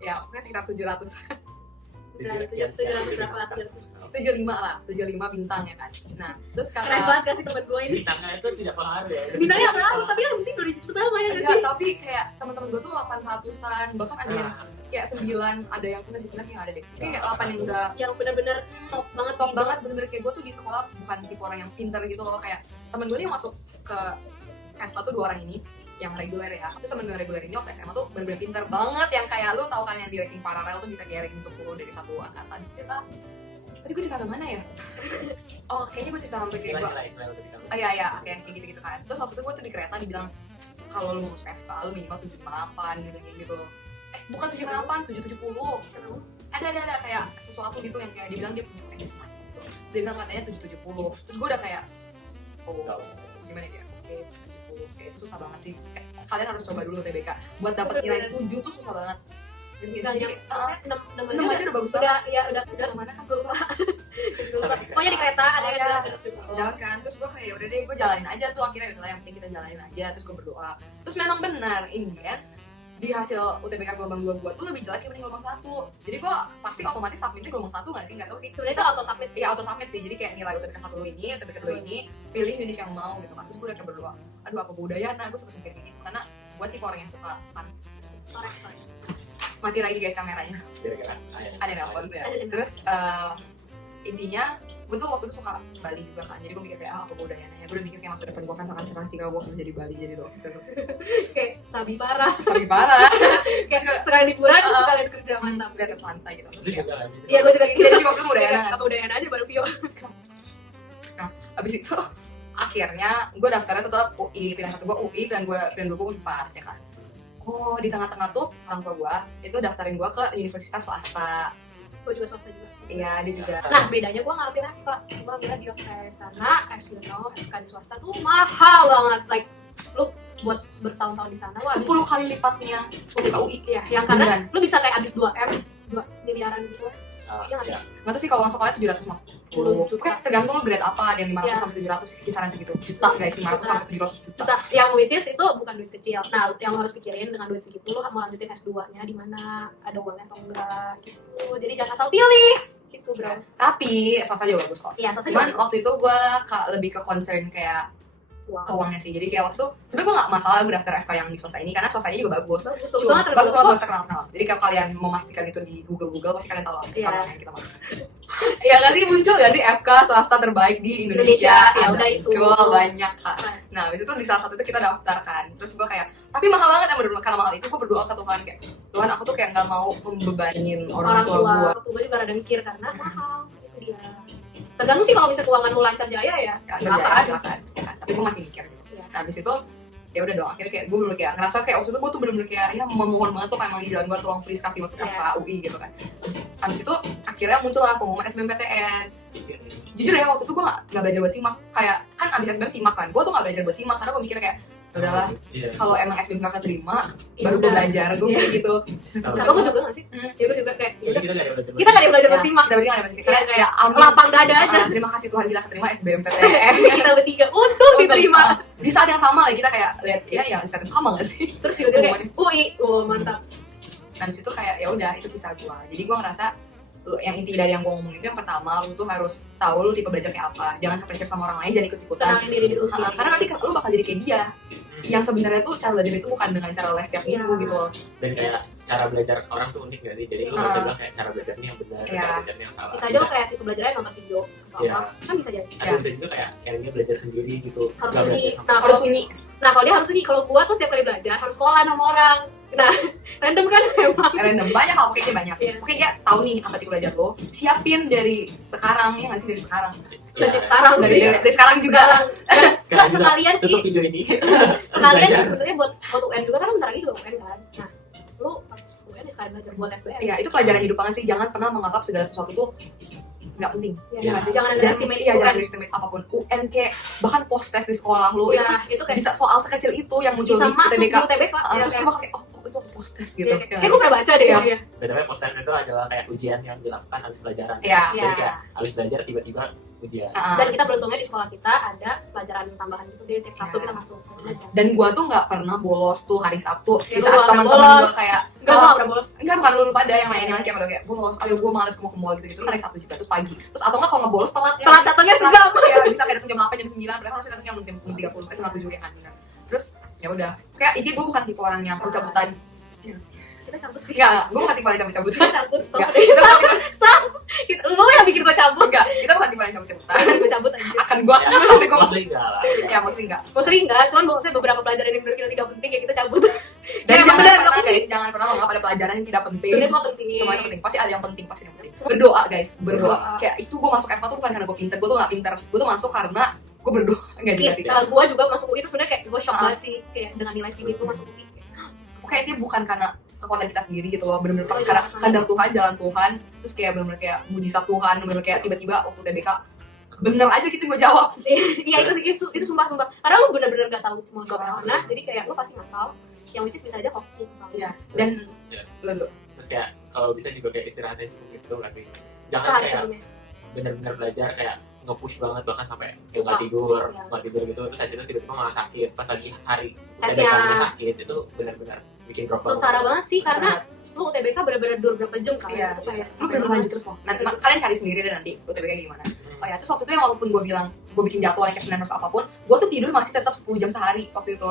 Ya pokoknya sekitar 700. Udah Sekian, sekian, 700 sekian. berapa? 75 lah, 75 bintang ya kan. Nah, terus Keren kata banget gak sih temen gue ini? Bintangnya itu tidak pengaruh ya. Bintangnya berapa? Tapi yang penting udah dicetak apa ya gak enggak, sih? tapi kayak teman-teman gue tuh 800-an, bahkan ada yang Nah, kayak 9, ada yang kita sih sebenarnya nggak ada deh. Kayak 8 yang udah Yang bener-bener top banget. top banget, bener-bener kayak gue tuh di sekolah bukan tipe orang yang pinter gitu loh. Kayak temen gue nih yang masuk ke FK tuh 2 orang ini yang reguler ya. Terus temen gue reguler ini waktu SMA tuh bener-bener pinter banget, yang kayak lu tau kan yang di ranking paralel tuh bisa kayak ranking 10 dari satu angkatan. Kita tadi gue cerita sama mana ya? Oh kayaknya gue cerita sampai kayak gue nilai lebih sama. oh iya kayak gitu-gitu kan. Terus waktu itu gue tuh di kereta dibilang kalau lu mau masuk FK lu minimal 758 gitu kayak gitu. Bukan 758, 770. Ada kayak sesuatu gitu yang kayak dibilang dia punya ranking semacam gitu. Dia bilang katanya 770. Terus gue udah kayak oh Tahu. gimana ya? Oke, 70. Kayak itu susah banget sih. Kayak, kalian harus coba dulu TBK. Buat dapet nilai 7 tuh susah banget. Jadi Gak jadi nyampe, kayak, 6 6 aja udah bagus banget. udah Udah kemana kan gue lupa. lupa. Pokoknya di kereta ada Oh, yang iya. bilang, Jalan kan, terus gue kayak udah deh gue jalanin aja tuh, akhirnya udah yang penting kita jalanin aja. Terus gue berdoa, terus memang benar ini kan di hasil UTBK gelombang 2 gue tuh lebih jelek dibanding gelombang 1. Jadi gue pasti otomatis submitnya gelombang 1 gak sih? Gak tau sih. sebenarnya itu auto submit sih. Iya auto submit sih, jadi kayak nilai UTBK 1 lo ini, UTBK 2 ini, pilih univ yang mau gitu kan. Terus gue udah kayak berdoa, aduh apa budaya, nah gue sempet mikir kayak gitu. Karena gue tipe orang yang suka kan. Sorry. Mati lagi guys kameranya. Kira-kira Ada nelpon tuh ya. Terus intinya gue tuh waktu itu suka Bali juga kan, jadi gue mikir kayak apa gue udah nanya, gue udah mikir kayak masa depan gue kan sangat cerah sih kalau gue kerja di Bali jadi dokter. Kayak sabi parah. Tapi parah. Kayak sekalian liburan sekalian kerja mantap. Lihat ke pantai gitu. Terus juga kan Iya gue juga gitu. Jadi waktu itu udah enak. Apa udah enak aja baru Vio. Nah, abis itu akhirnya gue daftarnya tetap UI, pilihan satu gue UI dan pilihan dua gue Unpad ya kan. Oh di tengah-tengah tuh orang tua gue itu daftarin gue ke universitas swasta. Gue juga swasta juga. Iya dia juga. Nah bedanya gue nggak ngerti FK. Gue ambilnya di FK karena as you know FK di swasta tuh mahal banget. Like lu buat bertahun-tahun di sana, 10 kali lipatnya untuk UI. Iya, yang karena lu bisa kayak abis 2 miliaran gitu. Iya nggak sih? Nggak tahu sih kalau sekolahnya 750. Kayak tergantung lu grade apa, ada yang 500 Iya. sampai 700 kisaran segitu. Juta guys, 500 sampai 700 juta. Nah, yang which is itu bukan duit kecil. Nah, yang lu harus pikirin dengan duit segitu lu mau lanjutin S2-nya di mana, ada uangnya atau enggak gitu. Jadi jangan asal pilih gitu, bro. Tapi swasta juga bagus kok. Iya, swasta Cuman juga waktu itu gue lebih ke concern kayak uang. ke uangnya sih. Jadi kayak waktu itu sebenarnya gue nggak masalah gue daftar FK yang di swasta ini karena swastanya juga bagus. Bagus Cuma banget, bagus bagus banget terkenal. Jadi kalau kalian memastikan itu di Google pasti kalian tahu lah Iya. apa yang kita maksud. Ya nggak sih muncul nggak sih FK swasta terbaik di Indonesia? Ya Ada udah itu. muncul banyak kan. Nah habis itu di salah satu itu kita daftar kan. Terus gue kayak tapi mahal banget ya bener karena mahal itu gue berdoa ke Tuhan kayak Tuhan aku tuh kayak nggak mau membebanin orang tua gue. Waktu gue juga rada mikir karena mahal itu dia. Tergantung sih kalau misalnya keuangan lu lancar jaya ya. Ya, Silakan. silakan. Ya kan? Tapi gue masih mikir gitu. Iya. Nah habis itu ya udah dong akhirnya kayak gue bener kayak ngerasa kayak waktu itu gue tuh bener-bener kayak ya memohon banget tuh kayak emang di jalan gue tolong please kasih masuk Iya. FK UI gitu kan. Habis itu akhirnya muncul lah pengumuman SBMPTN. Jujur ya waktu itu gue nggak belajar buat simak, kayak kan abis SBM simak kan, gue tuh nggak belajar buat simak karena gue mikir kayak saudahlah Iya. kalau emang SBM gak keterima Ya baru gue udah. belajar, gue mikir gitu. Sama gue juga nggak sih? Ya gue juga kayak Jadi kita nggak ada belajar. kita nggak ada yang belajar buat simak. Kita berarti nggak ada belajar kayak Kayak amin. lapang dada aja. Terima kasih Tuhan kita keterima SBMPTN. Kita bertiga untung diterima. Di saat yang sama lagi kita kayak lihat ya di saat yang sama gak sih? Terus tiba-tiba kayak UI, mantap. Nah disitu kayak ya udah itu kisah gue. Jadi gue ngerasa yang inti dari yang gue ngomong itu yang pertama lu tuh harus tahu lu tipe belajar kayak apa, jangan pressure sama orang lain, jangan ikut-ikutan. Tenangin diri dulu sendiri. Karena nanti lu bakal jadi kayak dia. Yang sebenarnya tuh cara belajar itu bukan dengan cara les tiap minggu Iya. gitu loh. Dan kayak cara belajar orang tuh unik gak sih? Jadi lu nggak bisa bilang kayak cara belajarnya yang benar, Iya. cara belajarnya yang salah. Bisa aja lo kayak itu belajarnya nonton video atau Iya. apa, kan bisa jadi. Ada bisa juga kayak yang dia belajar sendiri gitu. Harus Nggak sunyi. belajar sama- Nah, Harus sunyi. kalau dia harus sunyi, kalau gua tuh setiap kali belajar harus sekolah sama orang. Nah, random kan emang. Random banyak hal pokoknya banyak. Iya. Pokoknya dia tahu nih apa tipe belajar lo, siapin dari sekarang ya nggak sih dari sekarang. Iya. Dari sekarang Dari, sih. dari sekarang juga. Nggak, Sekarang juga sekalian sih. tutup video ini. Sekalian Belajar. sih sebenarnya buat UN juga, karena bentar lagi juga UN kan. Nah, lu pas UN ya sekalian belajar buat SBM. Iya itu pelajaran hidup banget sih. Jangan pernah menganggap segala sesuatu tuh nggak penting. Iya, Iya. nggak sih? Jangan underestimate Iya jangan UN. underestimate apapun. UN kayak bahkan post test di sekolah lu Iya, itu itu kayak bisa soal sekecil itu yang muncul bisa di masuk di UTBK. UTBK. Ya, Terus kayak- lu bakal kayak oh itu post test gitu. Iya, kayak gue pernah baca deh. Iya. Iya. Btw post-test itu adalah kayak ujian yang dilakukan habis pelajaran. Iya. Iya. Jadi kayak habis belajar tiba-tiba ujian. Dan kita beruntungnya di sekolah kita ada pelajaran tambahan gitu deh, tiap Sabtu Iya. kita masuk belajar. Dan gua tuh nggak pernah bolos tuh hari Sabtu. Ya, Di lu saat nggak teman-teman bolos. gua kayak Enggak, gue pernah bolos. enggak bukan lu pada yang lainnya kayak pada kayak bolos. Ayo gua males mau ke mall gitu gitu. Hari Sabtu juga terus pagi. Terus atau enggak kalau nggak bolos telat ya. Telat datangnya sejam. Ya bisa kayak datang jam 8 jam 9 berapa harusnya datang jam 30 setengah 7 ya kan. Terus ya udah. Kayak ini gua bukan tipe orang yang cabut-cabutan. Kita cabut sih. Enggak, gua bukan tipe orang yang cabut-cabutan. Kita cabut, stop. Enggak, kita bukan tipe Stop. Lu yang bikin gue cabut. enggak, kita bukan tipe orang yang cabut-cabutan. Gue cabut aja. Akan gua Ya, sampai gua mostly enggak lah. ya mesti enggak. Gue sering enggak, cuman maksudnya beberapa pelajaran yang menurut kita tidak penting ya kita cabut. Dan Ya, jangan beneran pernah nggak guys, jangan pernah menganggap ada pelajaran yang tidak penting. Sebenarnya semua penting. Semua itu penting, pasti ada yang penting, pasti ada yang penting. Berdoa guys, berdoa. Berdoa. Kayak itu gue masuk FK tuh bukan karena gue pinter, gue tuh gak pinter. Gue tuh masuk karena gue berdoa. Enggak juga sih. Kalau gue juga masuk UI itu sebenarnya kayak gue shock Ah. banget sih, kayak dengan nilai segitu masuk UI. Kayak itu bukan karena kekuatan kita sendiri gitu loh, bener-bener Oh, iya, karena sama. kehendak Tuhan, jalan Tuhan. Terus kayak bener-bener kayak mujizat Tuhan, bener-bener kayak tiba-tiba waktu TBK bener aja gitu gue jawab. Iya itu sumpah. Karena lu bener-bener gak tahu mau jawab yang mana, jadi kayak lu pasti ngasal. Yang which is bisa aja kok. Iya. Dan Ya. lo Terus kayak kalau bisa juga kayak istirahatnya cukup gitu nggak sih? Jangan Sehari kayak sebelumnya. bener-bener belajar kayak nge-push banget bahkan sampai kayak Lupa. nggak tidur, Iya. nggak tidur gitu. Terus habis itu tiba-tiba malah sakit. Pas lagi hari Tesnya. TBK-nya sakit itu bener-bener bikin drop banget. Sengsara banget sih karena lu UTBK bener-bener dur berapa jam kan? Iya. Itu kayak lu bener-bener lanjut terus loh. Nanti kalian cari sendiri deh nanti UTBK gimana. Oh ya, terus waktu itu yang walaupun gue bilang gue bikin jadwal kayak 9 atau apapun, gue tuh tidur masih tetap 10 jam sehari waktu itu.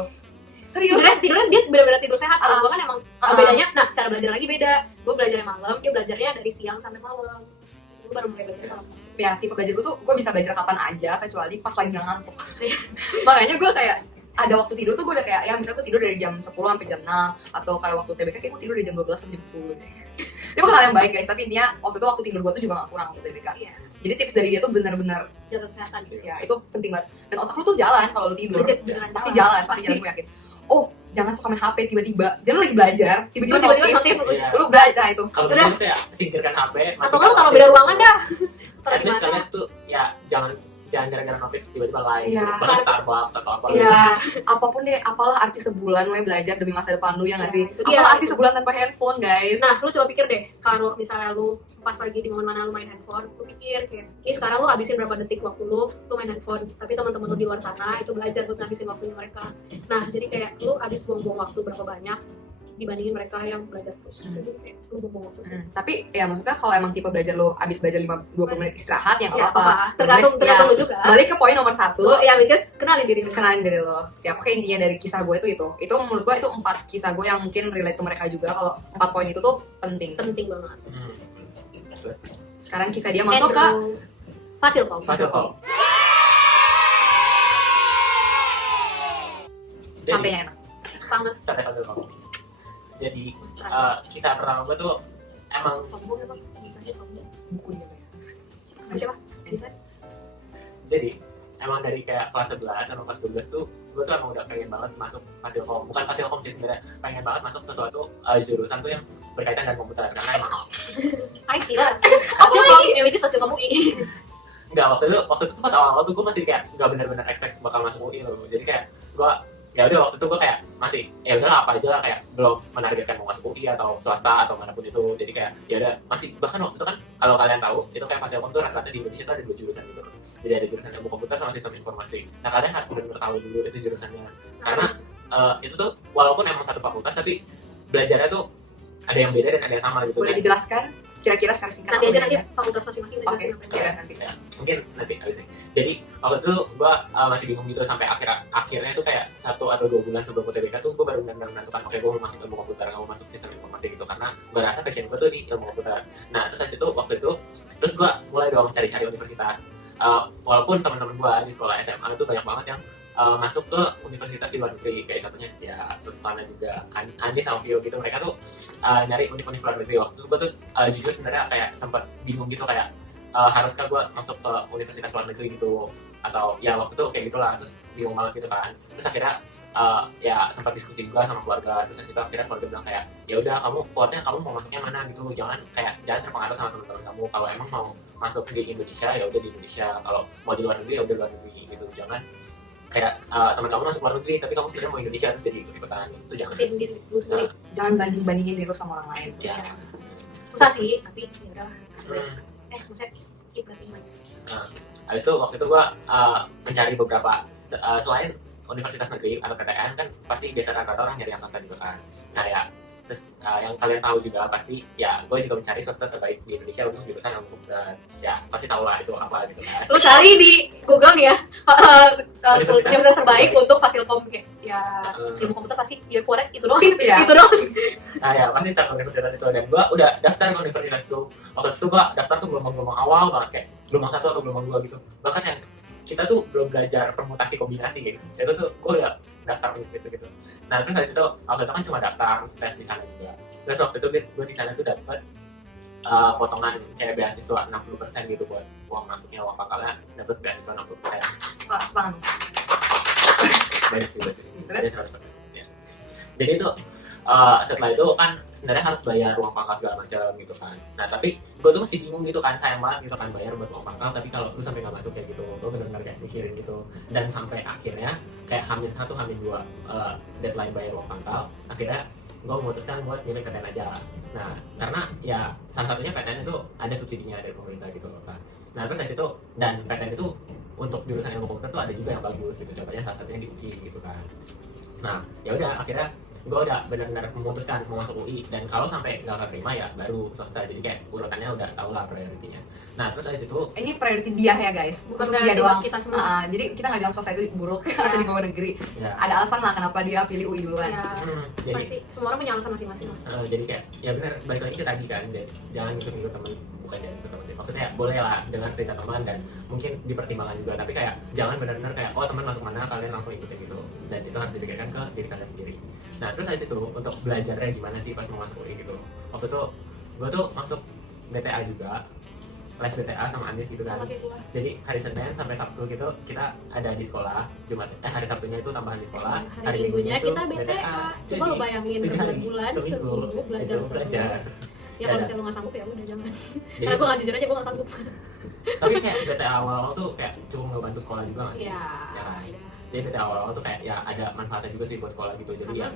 Serius? tidurnya dia benar-benar tidur sehat. Kalau gue kan emang bedanya, nah cara belajar lagi beda. Gue belajarnya malam, dia belajarnya dari siang sampai malam. Gue baru mulai belajar malam. Ya tipe belajar gue tuh gue bisa belajar kapan aja kecuali pas lagi nggak ngantuk. Makanya gue kayak ada waktu tidur tuh gue udah kayak ya misalnya gue tidur dari jam 10 sampai jam 6 atau kayak waktu TBK kayak gue tidur dari jam 12 sampai jam 10 deh. Itu bukan hal yang baik guys, tapi intinya waktu tidur gue tuh juga gak kurang waktu TBK. Iya. Jadi tips dari dia tuh benar-benar Jaga kesehatan. ya itu penting banget. Dan otak lu tuh jalan kalau lu tidur. Beneran Pasti jalan, gue yakin. Oh, jangan suka main HP tiba-tiba. Jangan lu lagi belajar, tiba-tiba notif. Iya. Lu belajar itu. Kalau Udah. gitu kayak singkirkan HP. Atau kan lu taruh beda ruangan dah. Taruh At di least mana? kalian tuh ya jangan gara-gara notif tiba-tiba lain. Iya. Bahkan Starbucks atau apa. Ya, apapun deh, apalah arti sebulan we belajar demi masa depan lu ya nggak sih? Itu dia. Apalah arti sebulan tanpa handphone guys? Nah, lu coba pikir deh, kalau misalnya lu pas lagi di momen mana lu main handphone, lu pikir kayak, sekarang lu habisin berapa detik waktu lu main handphone, tapi teman-teman lu di luar sana itu belajar buat ngabisin waktunya mereka. Nah, jadi kayak lu habis buang-buang waktu berapa banyak dibandingin mereka yang belajar terus. Jadi kayak lu buang-buang waktu. Tapi ya maksudnya kalau emang tipe belajar lu abis belajar 20 menit istirahat ya nggak Ya, apa-apa. Tergantung lu juga. Balik ke poin nomor 1, Lu yang which is kenalin diri lu. kenalin diri lo. Ya pokoknya intinya dari kisah gue itu menurut gue itu 4 kisah gue yang mungkin relate ke mereka juga. Kalau 4 poin itu tuh penting. Penting banget. Sekarang kisah dia masuk ke Fasilkom. Fasilkom. santainya enak. Banget. Santai Fasilkom. Jadi kisah pertama gue tuh emang Sombong apa? Misalnya sombong. Buku dia guys. Siapa? Gimana? jadi emang dari kayak kelas 11 sama kelas 12 tuh gue tuh emang udah pengen banget masuk Fasilkom. Bukan Fasilkom sih sebenarnya, pengen banget masuk sesuatu jurusan tuh yang berkaitan dengan komputer karena emang IT lah. Fasilkom, ya which is Fasilkom UI. nggak waktu itu pas awal-awal tuh gue masih kayak nggak benar-benar expect bakal masuk UI loh. Jadi kayak gue ya udah waktu itu gue kayak masih ya udah apa aja lah, kayak belum menargetkan mau masuk UI atau swasta atau manapun itu. Jadi kayak ya udah masih, bahkan waktu itu kan kalau kalian tahu itu kayak Fasilkom tuh rata-rata di Indonesia tuh ada 2 jurusan gitu. Jadi ada jurusan ilmu komputer sama sistem informasi. Nah kalian harus benar-benar tahu dulu itu jurusannya karena itu tuh walaupun emang satu fakultas tapi belajarnya tuh ada yang beda dan ada yang sama gitu. Boleh dijelaskan kira-kira secara singkat Nanti aja apa nanti bedanya? fakultas masing-masing. Oke, kira nanti. Ya, mungkin nanti habis ini. Jadi waktu itu gue masih bingung gitu sampai akhirnya tuh kayak 1 atau 2 bulan sebelum UTBK tuh gue baru benar-benar menentukan oke gue mau masuk ilmu komputer, gue mau masuk sistem informasi gitu karena gue rasa passion gue tuh di ilmu komputer. Nah terus dari situ waktu itu terus gue mulai dong cari-cari universitas. Walaupun teman-teman gue di sekolah SMA itu banyak banget yang masuk ke universitas di luar negeri, kayak contohnya ya Susana juga Andi sama Vio gitu, mereka tuh nyari universitas luar negeri. Waktu itu gue tuh jujur sebenarnya kayak sempat bingung gitu kayak haruskah gue masuk ke universitas luar negeri gitu atau ya waktu itu kayak gitulah, terus bingung banget gitu kan. Terus akhirnya ya sempat diskusi juga sama keluarga, terus itu akhirnya keluarga bilang kayak ya udah kamu mau masuknya mana gitu, jangan terpengaruh sama teman-teman kamu. Kalau emang mau masuk di Indonesia ya udah di Indonesia, kalau mau di luar negeri ya udah luar negeri gitu. Jangan kayak teman kamu masuk luar negeri tapi kamu sebenarnya mau Indonesia terus jadi ikut-ikutan gitu, jangan. Diri lu sendiri. Jangan bandingin diri lu sama orang lain. Ya. Susah sih, tapi ya udah. Maksudnya keep learning. Habis itu waktu itu gue mencari beberapa selain universitas negeri atau PTN kan pasti biasa rata-rata orang nyari yang swasta juga kan. Nah ya yang kalian tahu juga pasti ya gue juga mencari swasta terbaik di Indonesia untuk jurusan ilmu komputer. Ya pasti tahu lah itu apa gitu kan. Lu cari di Google nih ya, universitas terbaik untuk Fasilkom kayak ya ilmu komputer pasti ya keluar itu doang. Ya. Itu doang. Nah ya pasti satu universitas itu, dan gue udah daftar ke universitas itu. Waktu itu gue daftar tuh gelombang awal banget, kayak gelombang 1 atau gelombang 2 gitu. Bahkan yang kita tuh belum belajar permutasi kombinasi guys, itu tuh gue udah daftar gitu. Nah terus habis itu waktu itu kan cuma daftar tes di sana juga. Terus waktu itu gue di sana tuh dapat potongan kayak beasiswa 60% gitu buat uang masuknya, uang pakalnya dapat beasiswa 60%. Bang. Banyak juga. Terus? Jadi 100%. Ya. Jadi itu setelah itu kan sebenarnya harus bayar uang pangkal segala macam gitu kan. Nah tapi gue tuh masih bingung gitu kan, sayang banget gitu kan bayar buat uang pangkal, tapi kalau lu sampai nggak masuk kayak gitu, gue benar-benar kayak mikirin gitu. Dan sampai akhirnya kayak H-1, H-2 deadline bayar uang pangkal, akhirnya gue memutuskan buat milih PTN aja. Nah karena ya salah satunya PTN itu ada subsidinya dari pemerintah gitu kan. Nah terus dari situ, dan PTN itu untuk jurusan ilmu komputer tuh ada juga yang bagus gitu, contohnya salah satunya di UI gitu kan. Nah ya udah akhirnya gue udah benar-benar memutuskan mau masuk UI, dan kalau sampai nggak keterima ya baru swasta. Jadi kayak urutannya udah tau lah prioritinya. Nah terus dari situ Ini priority dia ya guys, Bukan khusus dia priority doang. buat kita semua. Jadi kita nggak bilang swasta itu buruk Ya. atau di bawah negeri. ya, Ada alasan lah kenapa dia pilih UI duluan. Ya, jadi pasti semua orang punya alasan masing-masing lah. jadi kayak ya benar, balik lagi ke tadi kan, jadi jangan ikut-ikut teman, bukan jangan ikut teman sih, maksudnya boleh lah dengar cerita teman dan mungkin dipertimbangkan juga, tapi kayak jangan benar-benar kayak oh teman masuk mana kalian langsung ikutin gitu, dan itu harus dipikirkan ke diri kalian sendiri. Nah terus dari situ untuk belajarnya gimana sih pas mau masuk UI gitu, waktu itu gue tuh masuk BTA juga, les BTA sama Andis gitu kan. Sama kayak gua. Jadi hari Senin sampai Sabtu gitu kita ada di sekolah, hari Sabtunya itu tambahan di sekolah, Hari Minggunya itu kita BTA. Coba lo bayangin 3 hari, berbulan seminggu belajar itu belajar. Ya kalau misalnya lo nggak sanggup ya udah jangan. Jadi, Karena gue nggak jujur aja gue nggak sanggup. tapi kayak BTA awal-awal tuh kayak cukup ngebantu sekolah juga nggak sih? Iya. Ya kan? Iya. Jadi BTA awal-awal tuh kayak ya ada manfaatnya juga sih buat sekolah gitu. Jadi ya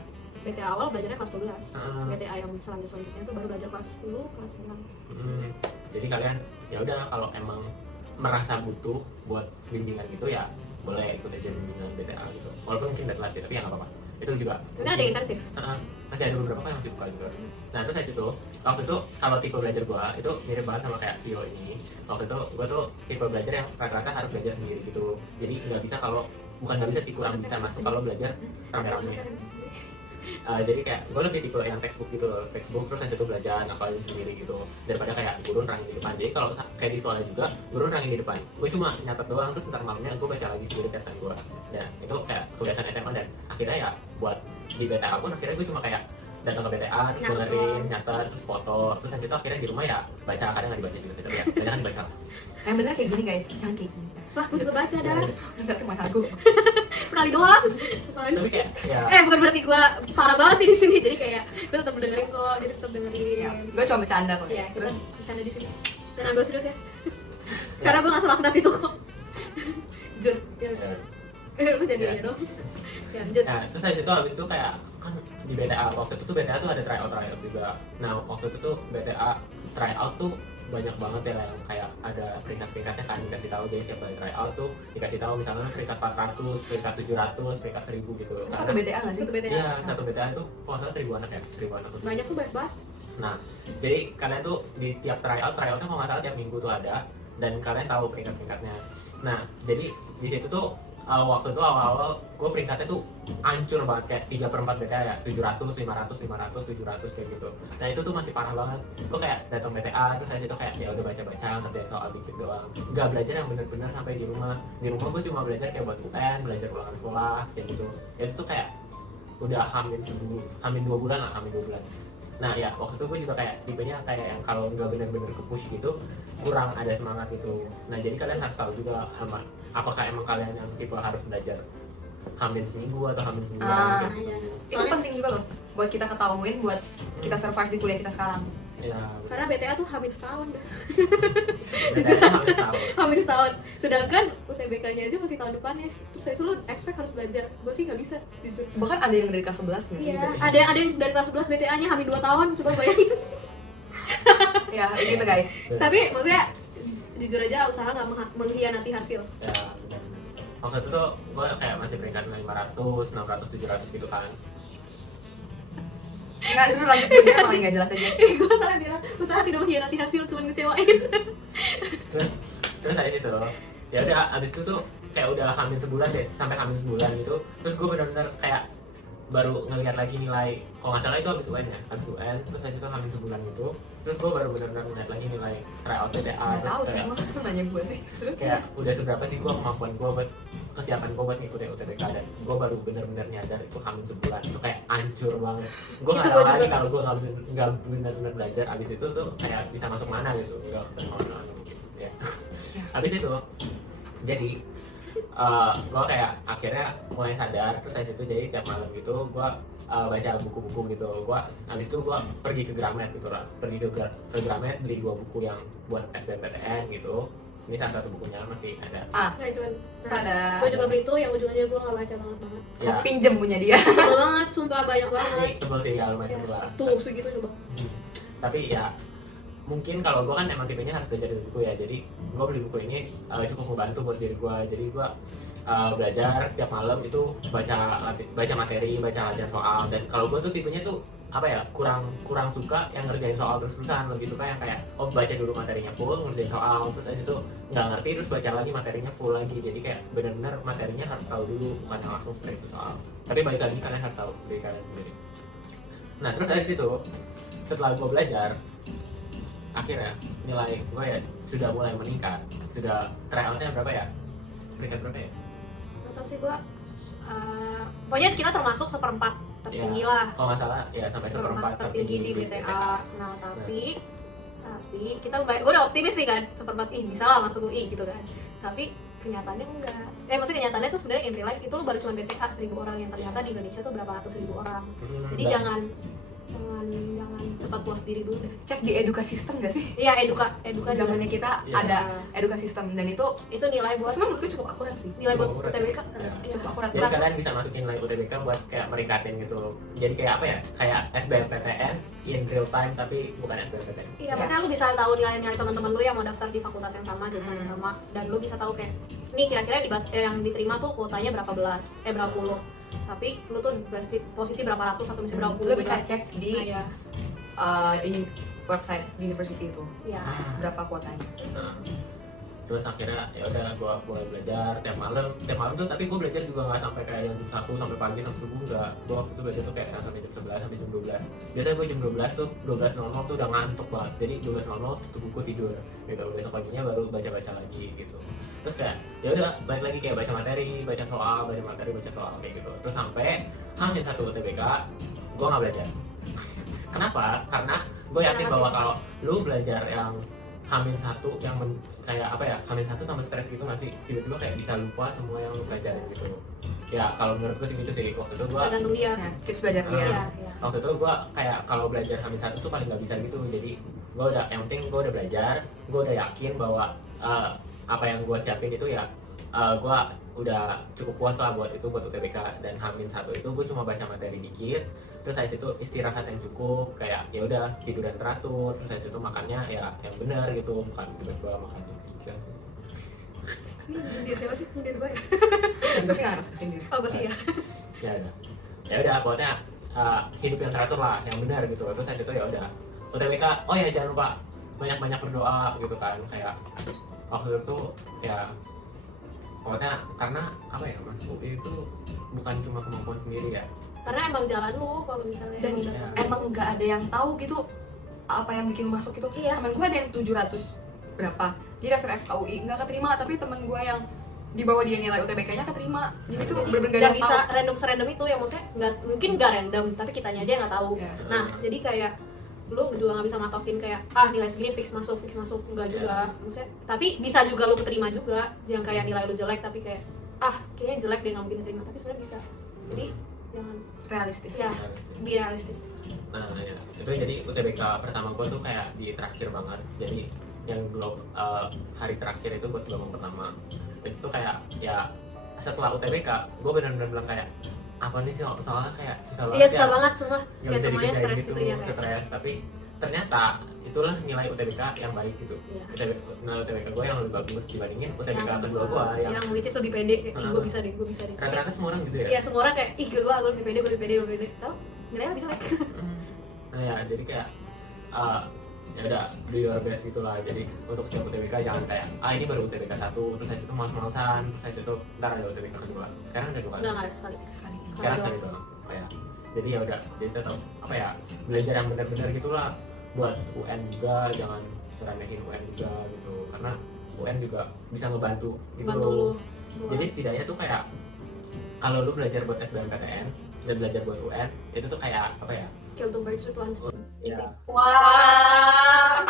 BTA awal belajarnya kelas 12. Hmm. BTA yang selanjutnya tuh baru belajar kelas 10, kelas 11. jadi kalian ya udah kalau emang merasa butuh buat bimbingan gitu ya boleh ikut aja bimbingan BTA gitu. Walaupun mungkin udah telat sih, tapi ya nggak apa-apa. Itu juga. Nanti ada yang intensif. Masih ada beberapa kok yang masih buka juga. Nah terus dari situ waktu itu kalau tipe belajar gua itu mirip banget sama kayak Vio ini. Waktu itu gua tuh tipe belajar yang rata-rata harus belajar sendiri gitu. Jadi nggak bisa kalau bukan nggak bisa sih, kurang bisa masuk kalau belajar rame-rame. Jadi kayak gue lebih tipe yang textbook gitu loh, textbook terus dari situ belajar ngapalin sendiri gitu daripada kayak guru nerangin di depan. Jadi kalau kayak di sekolah juga guru nerangin di depan, gue cuma nyatet doang terus ntar malamnya gue baca lagi sendiri catatan gue. Dan itu kayak kebiasaan SMA, dan akhirnya ya buat di BTA pun akhirnya gue cuma kayak datang ke BTA terus dengerin, nyatet, terus foto, terus dari situ akhirnya di rumah ya baca, kadang nggak dibaca juga sih, tapi ya banyak kan dibaca. Yang bener kayak gini guys, jangan kayak gini. Setelah gue juga baca dah. Enggak cuma aku. Sekali doang. Tapi kayak ya Bukan berarti gue parah banget nih di sini. Jadi kayak gue tetap dengerin kok, jadi tetap dengerin. Gue cuma bercanda kok. Iya, Terus kita bercanda di sini. Jangan ambil serius ya. Karena gue nggak salah penat itu kok. Jujur. Lu jadi Iya. aja dong. Ya, lanjut. nah terus dari situ habis itu kayak kan di BTA waktu itu tuh BTA tuh ada tryout juga. Nah waktu itu tuh BTA tryout tuh banyak banget ya, yang kayak ada peringkat-peringkatnya kan dikasih tahu. Jadi tiap kali tryout tuh dikasih tahu misalnya peringkat 400, peringkat 700, peringkat 1000 gitu. satu BTA nggak sih? Satu BTA. Iya, satu BTA itu kalau nggak salah 1000 anak ya, 1000 anak tuh. Banyak tuh banyak banget. Nah, jadi kalian tuh di tiap tryoutnya kalau nggak salah tiap minggu tuh ada, dan kalian tahu peringkat-peringkatnya. Nah, jadi di situ tuh waktu itu awal-awal gue peringkatnya tuh hancur banget, kayak 3/4 BTA ya, 700, 500, 500, 700 kayak gitu. Nah itu tuh masih parah banget. Gue kayak datang BTA terus dari situ kayak ya udah baca-baca, ngerjain soal dikit doang. Nggak belajar yang bener-bener sampai di rumah. Di rumah gue cuma belajar kayak buat UN, belajar ulangan sekolah kayak gitu. Itu tuh kayak udah hamin 2 bulan lah, hamin 2 bulan. Nah ya waktu itu gue juga kayak tipenya kayak yang kalau nggak bener-bener ke-push gitu kurang ada semangat gitu. Nah jadi kalian harus tahu juga apakah emang kalian yang tipe harus belajar hamin seminggu atau hamin sebulan Ah. gitu. Iya. Itu penting juga loh buat kita ketahuin, buat kita survive di kuliah kita sekarang. Ya, Karena BTA tuh hamil setahun dah. bedanya hamin setahun. Hamil setahun. Sedangkan UTBK-nya aja masih tahun depannya. Terus saya lu expect harus belajar. Gue sih nggak bisa, jujur. Bahkan ada yang dari kelas 11 nih. Iya, ada yang dari kelas 11 BTA-nya hamil 2 tahun, coba bayangin. Ya, gitu guys. Tapi maksudnya jujur aja usaha nggak mengkhianati hasil. Ya, dan waktu itu tuh gue kayak masih peringkat 500, 600, 700 gitu kan. Nggak, dulu lanjut dulu, dia malah nggak jelas aja. Gue salah bilang, usaha tidak mengkhianati hasil, cuma ngecewain. Terus dari situ ya udah abis itu tuh kayak udah hamil sebulan deh, sampai hamil sebulan gitu. Terus gue benar-benar kayak baru ngeliat lagi nilai, kalau nggak salah itu habis UN ya, habis UN terus dari situ hamil sebulan gitu. Terus gue baru benar-benar ngeliat lagi nilai tryout BTA. Nggak Terus tahu sih, kayak, gue nanya gue sih. Terus kayak udah seberapa sih gue kemampuan gue buat kesiapan gue buat ngikutin UTBK, dan gue baru bener-bener nyadar itu hamil sebulan itu kayak hancur banget. Gue nggak Itu tahu gua lagi juga. kalau gue nggak bener-bener belajar abis itu tuh kayak bisa masuk mana gitu, nggak kemana-mana mungkin ya. Abis itu jadi gue kayak akhirnya mulai sadar. Terus dari situ jadi tiap malam gitu gue baca buku-buku gitu. Gue abis itu gue pergi ke Gramet gitu lah, pergi ke Gramet beli 2 buku yang buat SBMPTN gitu. Ini salah satu bukunya masih ada. Nah, cuman ada. gue juga beli itu yang ujungnya gue nggak baca banget. Ya, Aku pinjem punya dia. Tebel banget, sumpah banyak banget. ini tebel sih ya, lumayan tebel lah. Tuh segitu coba. Tapi ya mungkin kalau gue kan emang tipenya harus belajar dari buku ya, jadi gue beli buku ini cukup membantu buat diri gue. Jadi gue belajar tiap malam itu baca materi, baca latihan soal. Dan kalau gue tuh tipenya tuh apa ya, kurang suka yang ngerjain soal terus-terusan, lebih suka yang kayak baca dulu materinya full, ngerjain soal, terus habis itu nggak ngerti terus baca lagi materinya full lagi. Jadi kayak benar-benar materinya harus tahu dulu, bukan yang langsung straight ke soal. Tapi balik lagi kalian harus tahu dari kalian sendiri. Nah terus dari situ setelah gue belajar, akhirnya nilai gue ya sudah mulai meningkat. Sudah tryoutnya berapa ya, peringkat berapa ya? Atau sih gua pokoknya kita termasuk seperempat tertinggi lah. Kalau nggak salah ya sampai seperempat tertinggi di BTA. Nah tapi kita gue udah optimis nih kan, seperempat bisa lah masuk UI gitu kan. Tapi kenyataannya enggak. Maksudnya kenyataannya tuh sebenarnya in real life itu lo baru cuma BTA 1000 orang, yang ternyata di Indonesia tuh berapa ratus ribu orang. Jadi jangan cepat puas diri dulu deh. Cek di edukasi sistem gak sih? Iya, eduka zamannya kita ada edukasi sistem, dan itu nilai buat sebenarnya menurutku cukup akurat sih. nilai buat Cukup akurat. UTBK. Ya. Cukup akurat. Jadi kalian bisa masukin nilai UTBK buat kayak meringkatin gitu. Jadi kayak apa ya? Kayak SBMPTN in real time tapi bukan SBMPTN. Iya, maksudnya lu bisa tahu nilai-nilai teman-teman lu yang mau daftar di fakultas yang sama, jurusan yang sama, dan lu bisa tahu kayak ini kira-kira yang diterima tuh kuotanya berapa puluh. Tapi lu tuh posisi berapa ratus atau misalnya berapa puluh. Lu bisa cek di ini website university itu Iya. berapa kuotanya. Nah, terus akhirnya ya udah gue mulai belajar tiap malam tuh. Tapi gue belajar juga nggak sampai kayak yang jam 1 sampai pagi sampai subuh, nggak. Gue waktu itu belajar tuh kayak sampai jam 11 sampai jam 12. Biasanya gue jam 12 tuh 12.00 tuh udah ngantuk banget. Jadi 12.00 tutup buku tidur gitu. Besok paginya baru baca lagi gitu. Terus kayak ya udah balik lagi kayak baca materi, baca soal kayak gitu. Terus sampai H-1 UTBK gue nggak belajar. Kenapa? Karena gue yakin bahwa kalau lu belajar yang H-1 yang kayak apa ya, H-1 tambah stres gitu nggak sih? Tiba-tiba kayak bisa lupa semua yang lu pelajarin gitu. Ya kalau menurut gue sih gitu sih. Waktu itu gue Tergantung dia. Nah, tips belajar dia. Iya. waktu itu gue kayak kalau belajar H-1 tuh paling nggak bisa gitu. Jadi gue udah, yang penting gue udah belajar, gue udah yakin bahwa apa yang gue siapin itu ya gue udah cukup puas lah buat UTBK. Dan H-1 itu gue cuma baca materi dikit, terus habis itu istirahat yang cukup, kayak ya udah tidur yang teratur, terus habis itu makannya ya yang benar gitu, bukan tiba-tiba makan jam 3. Ini nyindir siapa sih? Nyindir gue. Gue sih nggak ngerasa sendiri. Oh, gue sih ya. Ya udah pokoknya hidup yang teratur lah, yang benar gitu. Terus habis itu ya udah UTBK, oh ya jangan lupa banyak berdoa gitu kan. Kayak waktu itu ya pokoknya karena apa ya, masuk UI itu bukan cuma kemampuan sendiri ya. Karena emang jalan lu kalau misalnya Dan emang nggak ada yang tahu gitu apa yang bikin masuk itu. Iya. Temen gue ada yang 700 berapa, dia daftar FKUI nggak keterima, tapi temen gue yang di bawah dia nilai UTBK-nya keterima. Jadi tuh bener-bener nggak gak ada yang bisa tahu. random yang maksudnya mungkin nggak random, tapi kitanya aja yang nggak tahu. Ya. Nah jadi kayak lu juga nggak bisa matokin kayak nilai segini fix masuk enggak juga. Maksudnya tapi bisa juga lu keterima juga, yang kayak nilai lu jelek tapi kayak kayaknya jelek dia nggak mungkin keterima, tapi sebenarnya bisa. Jadi jangan Realistis. ya be realistis. Nah ya itu jadi UTBK pertama gue tuh kayak di terakhir banget. Jadi yang hari terakhir itu buat gelombang pertama itu tuh kayak ya setelah UTBK gue benar-benar bilang kayak apa nih sih, soalnya kayak susah banget. Iya susah banget semua, Nggak kayak bisa semuanya dikerjain stres gitu, gitu ya kayak. stres. Tapi ternyata itulah nilai UTBK yang baik gitu. Iya. Nilai UTBK gue yang lebih bagus dibandingin UTBK kedua gue yang which is lebih pede, kayak gue bisa deh. rata-rata semua orang gitu ya. Iya semua orang kayak gue lebih pede, tau nilainya lebih jelek. Nah ya jadi kayak ya udah do your best gitulah. Jadi untuk setiap UTBK jangan kayak ini baru UTBK 1 terus saya itu males-malesan, terus saya itu ntar ada UTBK kedua. Sekarang ada 2 kali. Nggak ada sekali. Sekarang sekali doang. Ya. Jadi ya udah, jadi tetap apa ya, belajar yang benar-benar gitulah. Buat UN juga jangan remehin UN juga gitu, karena UN juga bisa ngebantu gitu Bantu loh. lu. Jadi setidaknya tuh kayak kalau lu belajar buat SBMPTN dan belajar buat UN itu tuh kayak apa ya? Kill two birds with one stone. Ya. Wah.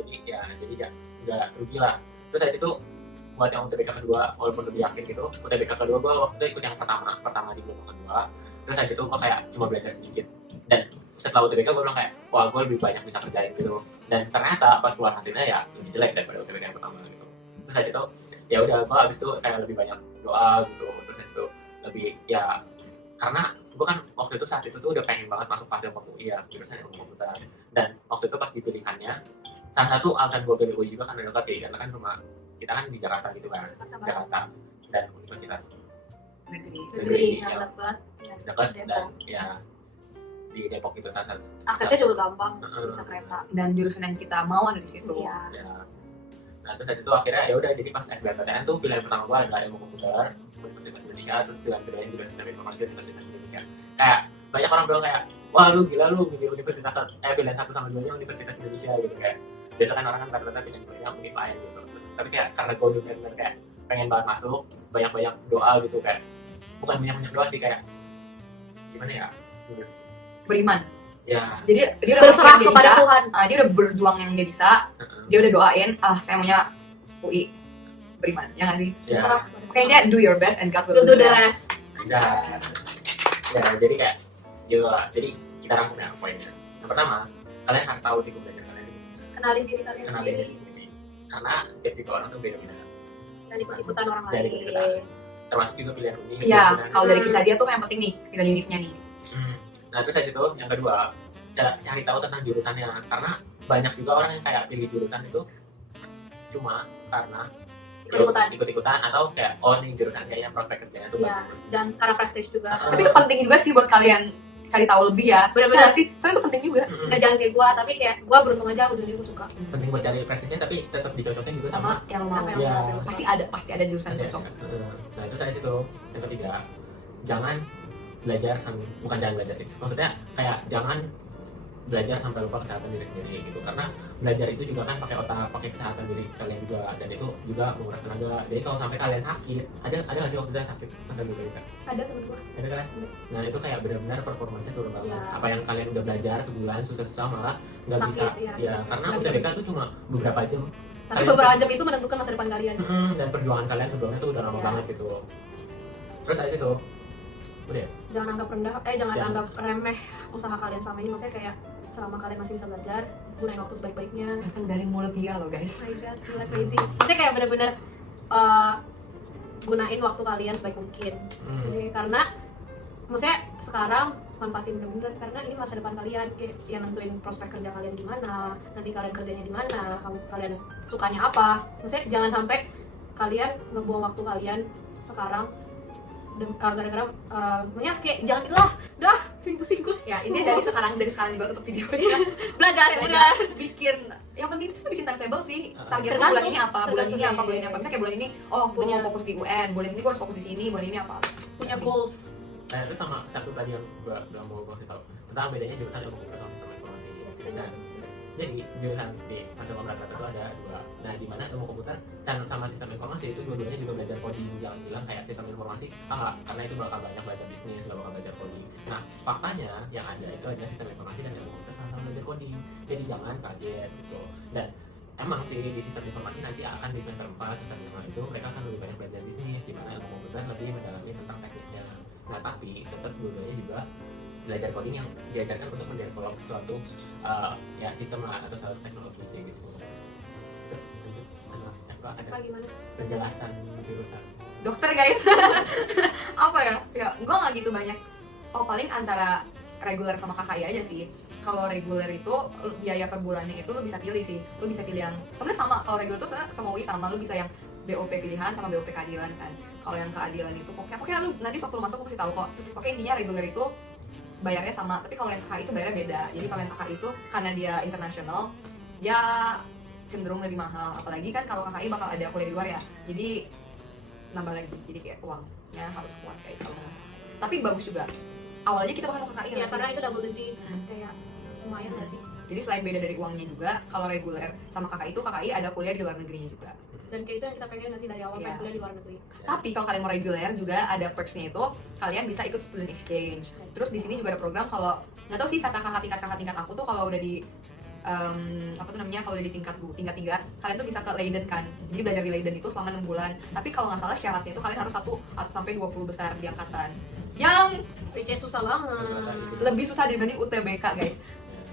Jadi ya nggak rugi lah. Terus dari situ buat yang UTBK kedua, walaupun lebih yakin gitu, UTBK kedua gue waktu itu ikut yang pertama di gelombang kedua. Terus dari situ gue kayak cuma belajar sedikit, dan setelah UTBK gue bilang kayak wah gue lebih banyak bisa kerjain gitu. Dan ternyata pas keluar hasilnya ya lebih jelek daripada UTBK yang pertama gitu. Terus dari situ ya udah gue abis itu kayak lebih banyak doa gitu. Terus dari situ lebih ya, karena gue kan waktu itu saat itu tuh udah pengen banget masuk Fasil UI ya, jurusan ilmu komputer. Dan waktu itu pas dipilihannya, salah satu alasan gue pilih UI juga karena dekat ya, karena kan cuma kita kan di Jakarta gitu kan, Jakarta dan universitas negeri. yang dekat dekat Depok. dan ya di Depok itu salah satu. Aksesnya juga gampang, Heeh. bisa kereta. Dan jurusan yang kita mau ada di situ. Iya. Ya. Nah terus dari situ akhirnya ya udah, jadi pas SBMPTN tuh pilihan pertama gue adalah ilmu komputer Universitas Indonesia, terus pilihan keduanya juga sistem informasi Universitas Indonesia. Kayak banyak orang bilang kayak, wah lu gila lu milih universitas pilihan 1 sama 2 nya Universitas Indonesia gitu kayak. Biasa kan orang kan rata-rata pilihan 2 nya univ lain gitu. Terus tapi kayak karena gue udah bener kayak pengen banget masuk, banyak-banyak doa gitu kayak, bukan banyak-banyak doa sih, kayak gimana ya? Beriman. Ya. Jadi dia udah Berserah ngelakuin yang dia kepada bisa, Tuhan. dia udah berjuang yang dia bisa, dia udah doain, saya maunya UI. Beriman, ya nggak sih? Ya. Berserah. Kayaknya do your best and God will Do the rest. Ya, ya jadi kayak gitu lah. Jadi kita rangkum ya poinnya. Yang pertama, kalian harus tahu tipe belajar kalian itu, Kenalin diri kalian kenalin sendiri. diri sendiri. Karena tiap orang tuh beda-beda. Dan ikut-ikutan orang Jadi lain. kita termasuk juga pilihan univ. Iya, pilihan- kalau dari kisah dia tuh yang penting nih, pilihan univnya nih. Nah terus dari situ yang kedua, cari tahu tentang jurusannya, karena banyak juga orang yang kayak pilih jurusan itu cuma karena ikut-ikutan atau kayak oh nih jurusan kayaknya prospek kerjanya tuh Iya. bagus. Dan karena prestige juga. Tapi itu penting juga sih buat kalian cari tahu lebih ya. Bener-bener Benar sih, soalnya itu penting juga. Nggak jangan kayak gue, tapi kayak gue beruntung aja ujungnya gue suka. Penting buat cari prestisnya tapi tetap dicocokin juga sama. Sama yang lo mau. Apa Iya. yang mau. Pasti ada jurusan Iya, cocok. Nah itu dari situ yang ketiga, jangan belajar bukan jangan belajar sih, maksudnya kayak jangan belajar sampai lupa kesehatan diri sendiri gitu, karena belajar itu juga kan pakai otak, pakai kesehatan diri kalian juga, dan itu juga menguras tenaga. Jadi kalau sampai kalian sakit, ada nggak sih waktu itu sakit sampai diri kan? Ada temen gue. Ada kan? Nah itu kayak benar-benar performanya turun banget. Iya. Apa yang kalian udah belajar sebulan susah-susah malah nggak Sakit, bisa, iya. ya karena Nggak UTBK tuh cuma beberapa jam. Tapi Kalian- beberapa jam itu menentukan masa depan kalian. dan perjuangan kalian sebelumnya tuh udah lama Iya. banget gitu. Terus dari situ udah ya? Jangan anggap rendah, jangan Jangan. anggap remeh usaha kalian sama ini. Maksudnya kayak selama kalian masih bisa belajar, gunain waktu sebaik-baiknya. Datang dari mulut dia loh guys. Oh my god, gila crazy. Maksudnya kayak bener-bener gunain waktu kalian sebaik mungkin. Jadi karena maksudnya sekarang manfaatin bener-bener, karena ini masa depan kalian, kayak yang nentuin prospek kerja kalian gimana, nanti kalian kerjanya di mana, kalian sukanya apa. Maksudnya jangan sampai kalian ngebuang waktu kalian sekarang gara-gara pokoknya kayak jangan dah pusing gue. Ya ini dari sekarang juga tutup videonya. Belajar ya Belajar, udah. bikin yang penting sih bikin timetable sih. Target Tergantung. bulan ini apa, bulan ini apa, bulan ini apa. Misalnya kayak bulan ini, oh gue Punya- mau fokus di UN, bulan ini gue harus fokus di sini, bulan ini apa. Punya goals. Nah itu sama satu tadi yang gue bilang mau gue kasih tahu tentang bedanya jurusan ilmu komputer sama informasi gitu. Nah, jadi jurusan di Fakultas Rata-Rata itu ada dua. Nah di mana ilmu komputer sama sistem informasi itu dua-duanya juga belajar coding, yang bilang kayak sistem informasi karena itu bakal banyak belajar bisnis, gak bakal belajar coding. Nah faktanya yang ada itu adalah sistem informasi dan ilmu komputer sama-sama belajar coding, jadi jangan kaget gitu. Dan emang sih di sistem informasi nanti akan di semester 4, semester 5 itu mereka akan lebih banyak belajar bisnis, di mana ilmu komputer lebih mendalami tentang teknisnya. Nah tapi tetap dua-duanya juga belajar coding yang diajarkan untuk mendevelop suatu ya sistem lah atau suatu teknologi kayak gitu. Terus lanjut, ada Gimana? penjelasan jurusan. Dokter guys. Apa ya? Ya gue nggak gitu banyak. Oh paling antara reguler sama KKI aja sih. Kalau reguler itu biaya per bulannya itu lo bisa pilih sih. Lo bisa pilih yang sebenarnya sama. Kalau reguler itu sebenarnya sama UI sama, lo bisa yang BOP pilihan sama BOP keadilan kan. Kalau yang keadilan itu pokoknya lu nanti waktu lu masuk gue kasih tahu kok. Pokoknya intinya reguler itu bayarnya sama, tapi kalau yang KKI itu bayarnya beda. Jadi kalau yang KKI itu karena dia internasional, ya cenderung lebih mahal. Apalagi kan kalau KKI bakal ada kuliah di luar ya, jadi nambah lagi. Jadi kayak uangnya harus kuat guys kalau mau masuk. Tapi bagus juga. Awalnya kita bakal masuk KKI Ya karena itu double degree, kayak lumayan gak sih? Jadi selain beda dari uangnya juga, kalau reguler sama KKI itu KKI ada kuliah di luar negerinya juga. Dan kayak itu yang kita pengen nggak sih dari awal, Iya. pengen kuliah di luar negeri. Tapi kalau kalian mau reguler juga ada perksnya itu, kalian bisa ikut student exchange. Terus di sini juga ada program kalau nggak tahu sih kata kakak tingkat aku tuh kalau udah di apa tuh namanya, kalau udah di tingkat 3 kalian tuh bisa ke Leiden kan. Jadi belajar di Leiden itu selama 6 bulan. Tapi kalau nggak salah syaratnya itu kalian harus 1 sampai 20 besar di angkatan. Yang Which is susah banget. lebih susah dibanding UTBK guys.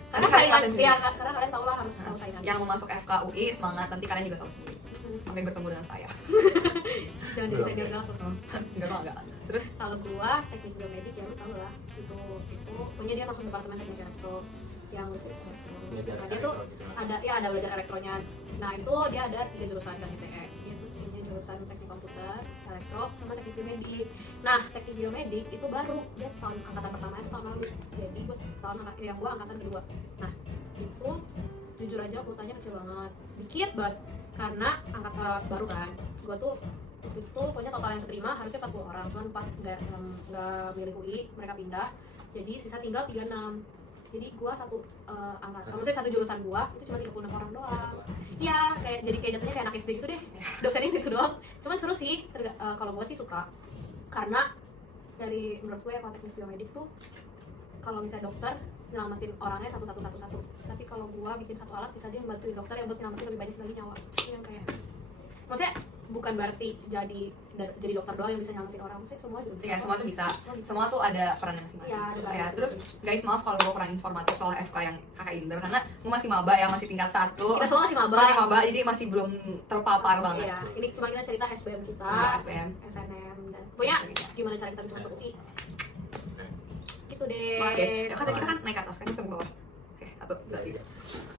Karena kalian saingan, tahu sendiri. ya karena kalian tau lah harus tahu saingan. Yang mau masuk FK UI semangat, nanti kalian juga tahu sendiri. Sampai bertemu dengan saya. Jangan jadi senior aku. Enggak. Terus Kalau gua teknik biomedik ya lu tau lah, itu punya dia masuk departemen teknik elektro yang Belajar nah, dia tuh elektro gitu. ada belajar elektronya. Nah itu dia ada 3 jurusan kan ITE, itu jurusan teknik komputer, elektro, sama teknik biomedik. Nah, teknik biomedik itu baru, dia tahun angkatan pertama itu tahun lalu. Jadi gue gue angkatan kedua. Nah, itu jujur aja kuotanya kecil banget, dikit banget, karena angkatan baru kan. Gue tuh itu pokoknya total yang keterima harusnya 40 orang, cuman 4 nggak milih UI, mereka pindah, jadi sisa tinggal 36. Jadi gua satu angkatan, maksudnya satu jurusan gua itu cuma 36 orang doang. Iya, kayak jatuhnya kayak anak SD gitu deh. Dosennya gitu doang. Cuman seru sih, kalau gua sih suka. Karena dari menurut gue kalau teknik biomedik tuh kalau misalnya dokter nyelamatin orangnya satu. Tapi kalau gua bikin satu alat bisa dia membantuin dokter yang buat nyelamatin lebih banyak lagi nyawa. Itu yang kayak maksudnya bukan berarti jadi dokter doang yang bisa nyelamatin orang, maksudnya semua juga bisa. Ya, semua tuh bisa. Semua tuh ada perannya masing-masing. Ya, Terus guys, maaf kalau gue kurang informatif soal FK yang kakak Inder karena gue masih maba ya, masih tingkat 1. Kita semua masih maba. Jadi masih belum terpapar banget. Iya, ini cuma kita cerita SBM kita, SPM, SNM, dan pokoknya gimana cara kita bisa masuk UI. Gitu deh. Semangat guys. Ya, kata kita kan naik ke atas kan, kita ke bawah. Oke, 1, 2, 3.